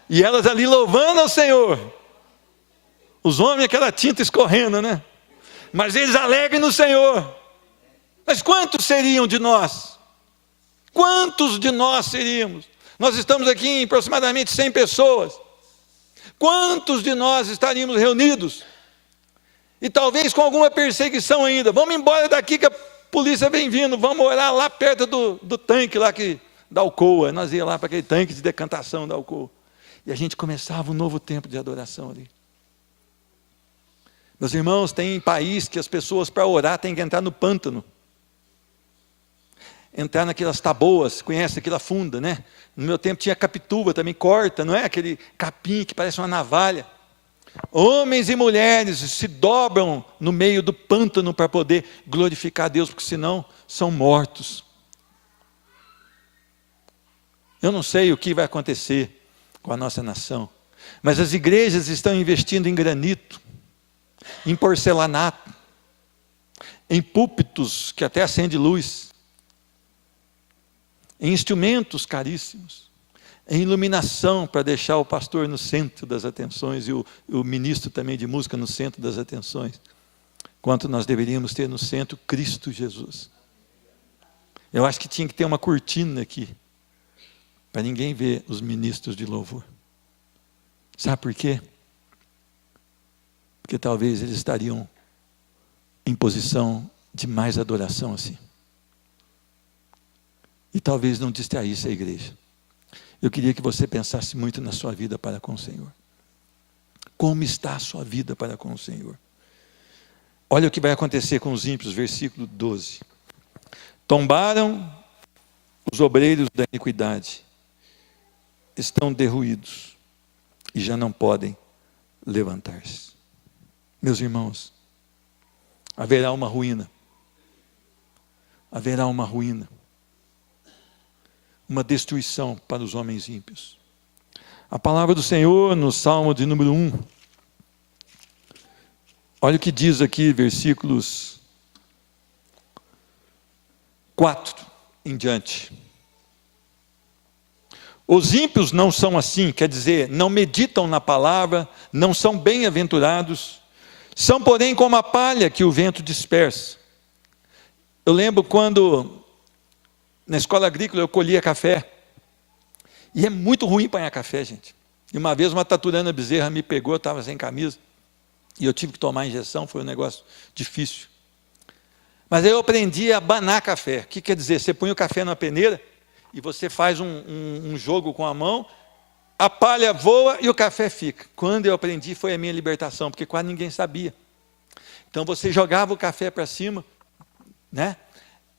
E elas ali louvando ao Senhor. Os homens, aquela tinta escorrendo, né? Mas eles alegres no Senhor. Mas quantos seriam de nós? Quantos de nós seríamos? Nós estamos aqui em aproximadamente 100 pessoas. Quantos de nós estaríamos reunidos? E talvez com alguma perseguição ainda. Vamos embora daqui que a polícia vem vindo. Vamos orar lá perto do tanque lá da Alcoa. Nós íamos lá para aquele tanque de decantação da Alcoa. E a gente começava um novo tempo de adoração ali. Meus irmãos, tem país que as pessoas para orar têm que entrar no pântano. Entrar naquelas taboas, conhece aquela funda, né? No meu tempo tinha capituba também, corta, não é? Aquele capim que parece uma navalha. Homens e mulheres se dobram no meio do pântano para poder glorificar a Deus, porque senão são mortos. Eu não sei o que vai acontecer com a nossa nação, mas as igrejas estão investindo em granito, em porcelanato, em púlpitos que até acende luz, em instrumentos caríssimos, em iluminação para deixar o pastor no centro das atenções e o ministro também de música no centro das atenções, quanto nós deveríamos ter no centro Cristo Jesus. Eu acho que tinha que ter uma cortina aqui, para ninguém ver os ministros de louvor. Sabe por quê? Porque talvez eles estariam em posição de mais adoração assim. E talvez não distraísse a igreja. Eu queria que você pensasse muito na sua vida para com o Senhor. Como está a sua vida para com o Senhor? Olha o que vai acontecer com os ímpios, versículo 12. Tombaram os obreiros da iniquidade, estão derruídos e já não podem levantar-se. Meus irmãos, haverá uma ruína. Haverá uma ruína. Uma destruição para os homens ímpios. A palavra do Senhor no Salmo de número 1. Olha o que diz aqui, versículos 4 em diante. Os ímpios não são assim, quer dizer, não meditam na palavra, não são bem-aventurados, são porém como a palha que o vento dispersa. Eu lembro quando na escola agrícola eu colhia café, e é muito ruim apanhar café, gente. E uma vez uma taturana bezerra me pegou, eu estava sem camisa, e eu tive que tomar injeção, foi um negócio difícil. Mas aí eu aprendi a abanar café. O que quer dizer? Você põe o café numa peneira, e você faz um jogo com a mão, a palha voa e o café fica. Quando eu aprendi foi a minha libertação, porque quase ninguém sabia. Então você jogava o café para cima, né?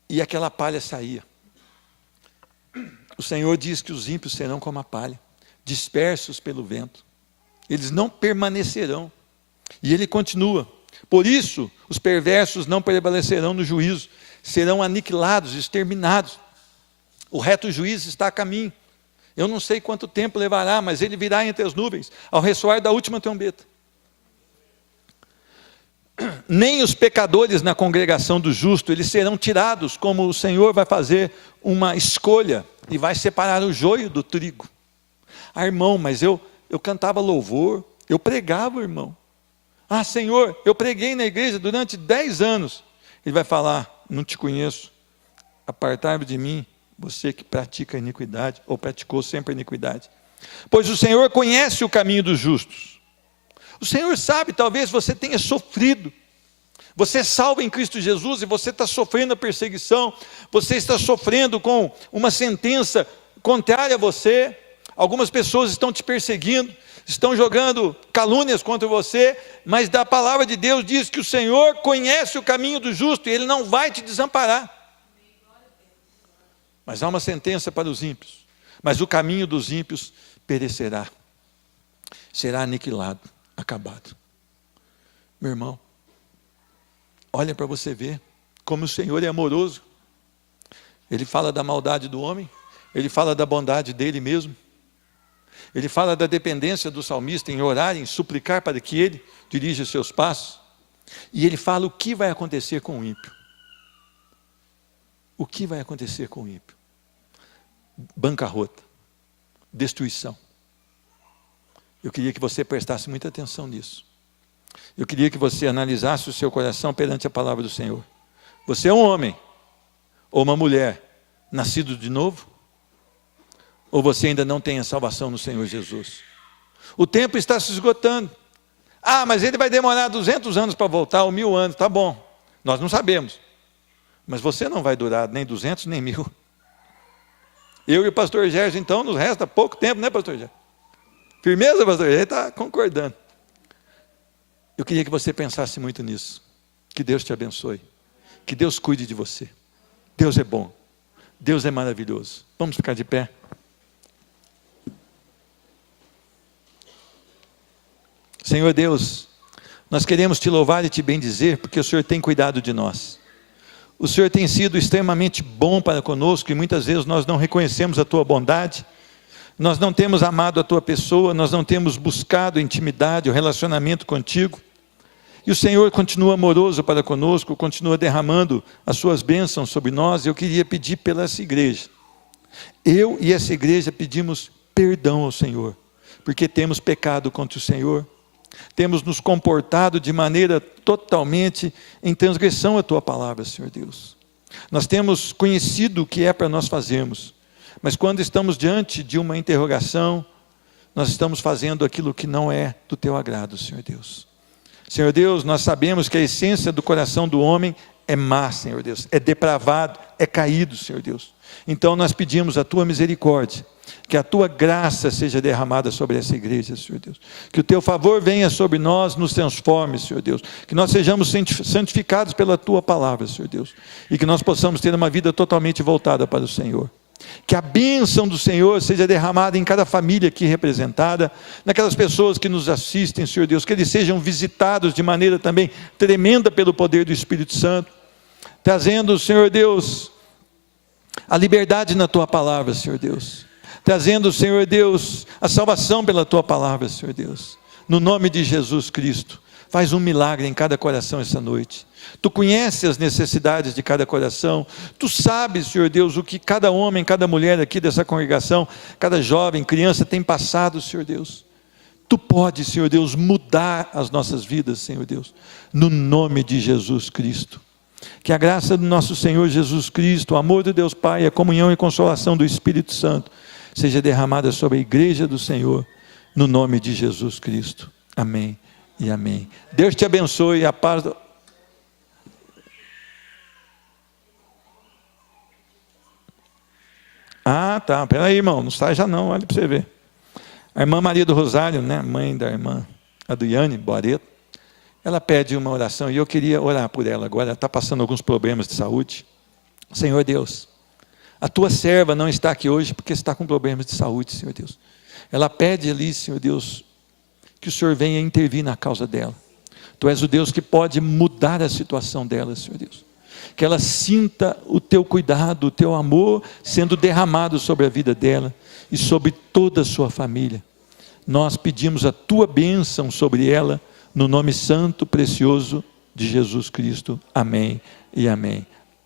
E aquela palha saía. O Senhor diz que os ímpios serão como a palha, dispersos pelo vento. Eles não permanecerão. E ele continua. Por isso, os perversos não prevalecerão no juízo, serão aniquilados, exterminados. O reto juiz está a caminho. Eu não sei quanto tempo levará, mas ele virá entre as nuvens, ao ressoar da última trombeta. Nem os pecadores na congregação do justo, eles serão tirados, como o Senhor vai fazer uma escolha, e vai separar o joio do trigo. Ah, irmão, mas eu cantava louvor, eu pregava, irmão. Ah, Senhor, eu preguei na igreja durante 10 anos. Ele vai falar, não te conheço, apartai-me de mim, você que pratica a iniquidade, ou praticou sempre a iniquidade. Pois o Senhor conhece o caminho dos justos. O Senhor sabe, talvez você tenha sofrido. Você é salvo em Cristo Jesus e você está sofrendo a perseguição. Você está sofrendo com uma sentença contrária a você. Algumas pessoas estão te perseguindo, estão jogando calúnias contra você, mas da palavra de Deus diz que o Senhor conhece o caminho do justo e Ele não vai te desamparar. Mas há uma sentença para os ímpios. Mas o caminho dos ímpios perecerá. Será aniquilado, acabado. Meu irmão, olha para você ver como o Senhor é amoroso. Ele fala da maldade do homem, Ele fala da bondade dele mesmo. Ele fala da dependência do salmista em orar, em suplicar para que ele dirija os seus passos. E ele fala o que vai acontecer com o ímpio. o que vai acontecer com o ímpio? Bancarrota, destruição. Eu queria que você prestasse muita atenção nisso. Eu queria que você analisasse o seu coração perante a palavra do Senhor. Você é um homem ou uma mulher nascido de novo? Ou você ainda não tem a salvação no Senhor Jesus? O tempo está se esgotando. Ah, mas ele vai demorar 200 anos para voltar, ou 1000 anos. Tá bom, nós não sabemos. Mas você não vai durar nem 200, nem 1000. Eu e o pastor Gerson, então, nos resta pouco tempo, né, pastor Gerson? Firmeza, pastor Gerson? Ele está concordando. Eu queria que você pensasse muito nisso. Que Deus te abençoe. Que Deus cuide de você. Deus é bom. Deus é maravilhoso. Vamos ficar de pé? Senhor Deus, nós queremos te louvar e te bendizer, porque o Senhor tem cuidado de nós. O Senhor tem sido extremamente bom para conosco, e muitas vezes nós não reconhecemos a tua bondade, nós não temos amado a tua pessoa, nós não temos buscado intimidade, o relacionamento contigo, e o Senhor continua amoroso para conosco, continua derramando as suas bênçãos sobre nós. Eu queria pedir pela essa igreja, eu e essa igreja pedimos perdão ao Senhor, porque temos pecado contra o Senhor, temos nos comportado de maneira totalmente em transgressão à tua palavra, Senhor Deus. Nós temos conhecido o que é para nós fazermos, mas quando estamos diante de uma interrogação, nós estamos fazendo aquilo que não é do teu agrado, Senhor Deus. Senhor Deus, nós sabemos que a essência do coração do homem é má, Senhor Deus, é depravado, é caído, Senhor Deus. Então nós pedimos a tua misericórdia, que a tua graça seja derramada sobre essa igreja, Senhor Deus. Que o teu favor venha sobre nós, nos transforme, Senhor Deus. Que nós sejamos santificados pela tua palavra, Senhor Deus. E que nós possamos ter uma vida totalmente voltada para o Senhor. Que a bênção do Senhor seja derramada em cada família aqui representada, naquelas pessoas que nos assistem, Senhor Deus. Que eles sejam visitados de maneira também tremenda pelo poder do Espírito Santo. Trazendo, Senhor Deus, a liberdade na tua palavra, Senhor Deus. Trazendo, Senhor Deus, a salvação pela tua palavra, Senhor Deus. No nome de Jesus Cristo, faz um milagre em cada coração essa noite. Tu conheces as necessidades de cada coração. Tu sabes, Senhor Deus, o que cada homem, cada mulher aqui dessa congregação, cada jovem, criança tem passado, Senhor Deus. Tu podes, Senhor Deus, mudar as nossas vidas, Senhor Deus, no nome de Jesus Cristo. Que a graça do nosso Senhor Jesus Cristo, o amor de Deus Pai, a comunhão e consolação do Espírito Santo seja derramada sobre a igreja do Senhor, no nome de Jesus Cristo. Amém e amém. Deus te abençoe, a paz do... Ah, tá, peraí, irmão, não sai já não, olha para você ver. A irmã Maria do Rosário, né, mãe da irmã Adriane Boareto, ela pede uma oração, e eu queria orar por ela agora. Ela está passando alguns problemas de saúde. Senhor Deus, a tua serva não está aqui hoje porque está com problemas de saúde, Senhor Deus. Ela pede ali, Senhor Deus, que o Senhor venha intervir na causa dela. Tu és o Deus que pode mudar a situação dela, Senhor Deus. Que ela sinta o teu cuidado, o teu amor sendo derramado sobre a vida dela e sobre toda a sua família. Nós pedimos a tua bênção sobre ela, no nome santo, precioso de Jesus Cristo. Amém e amém.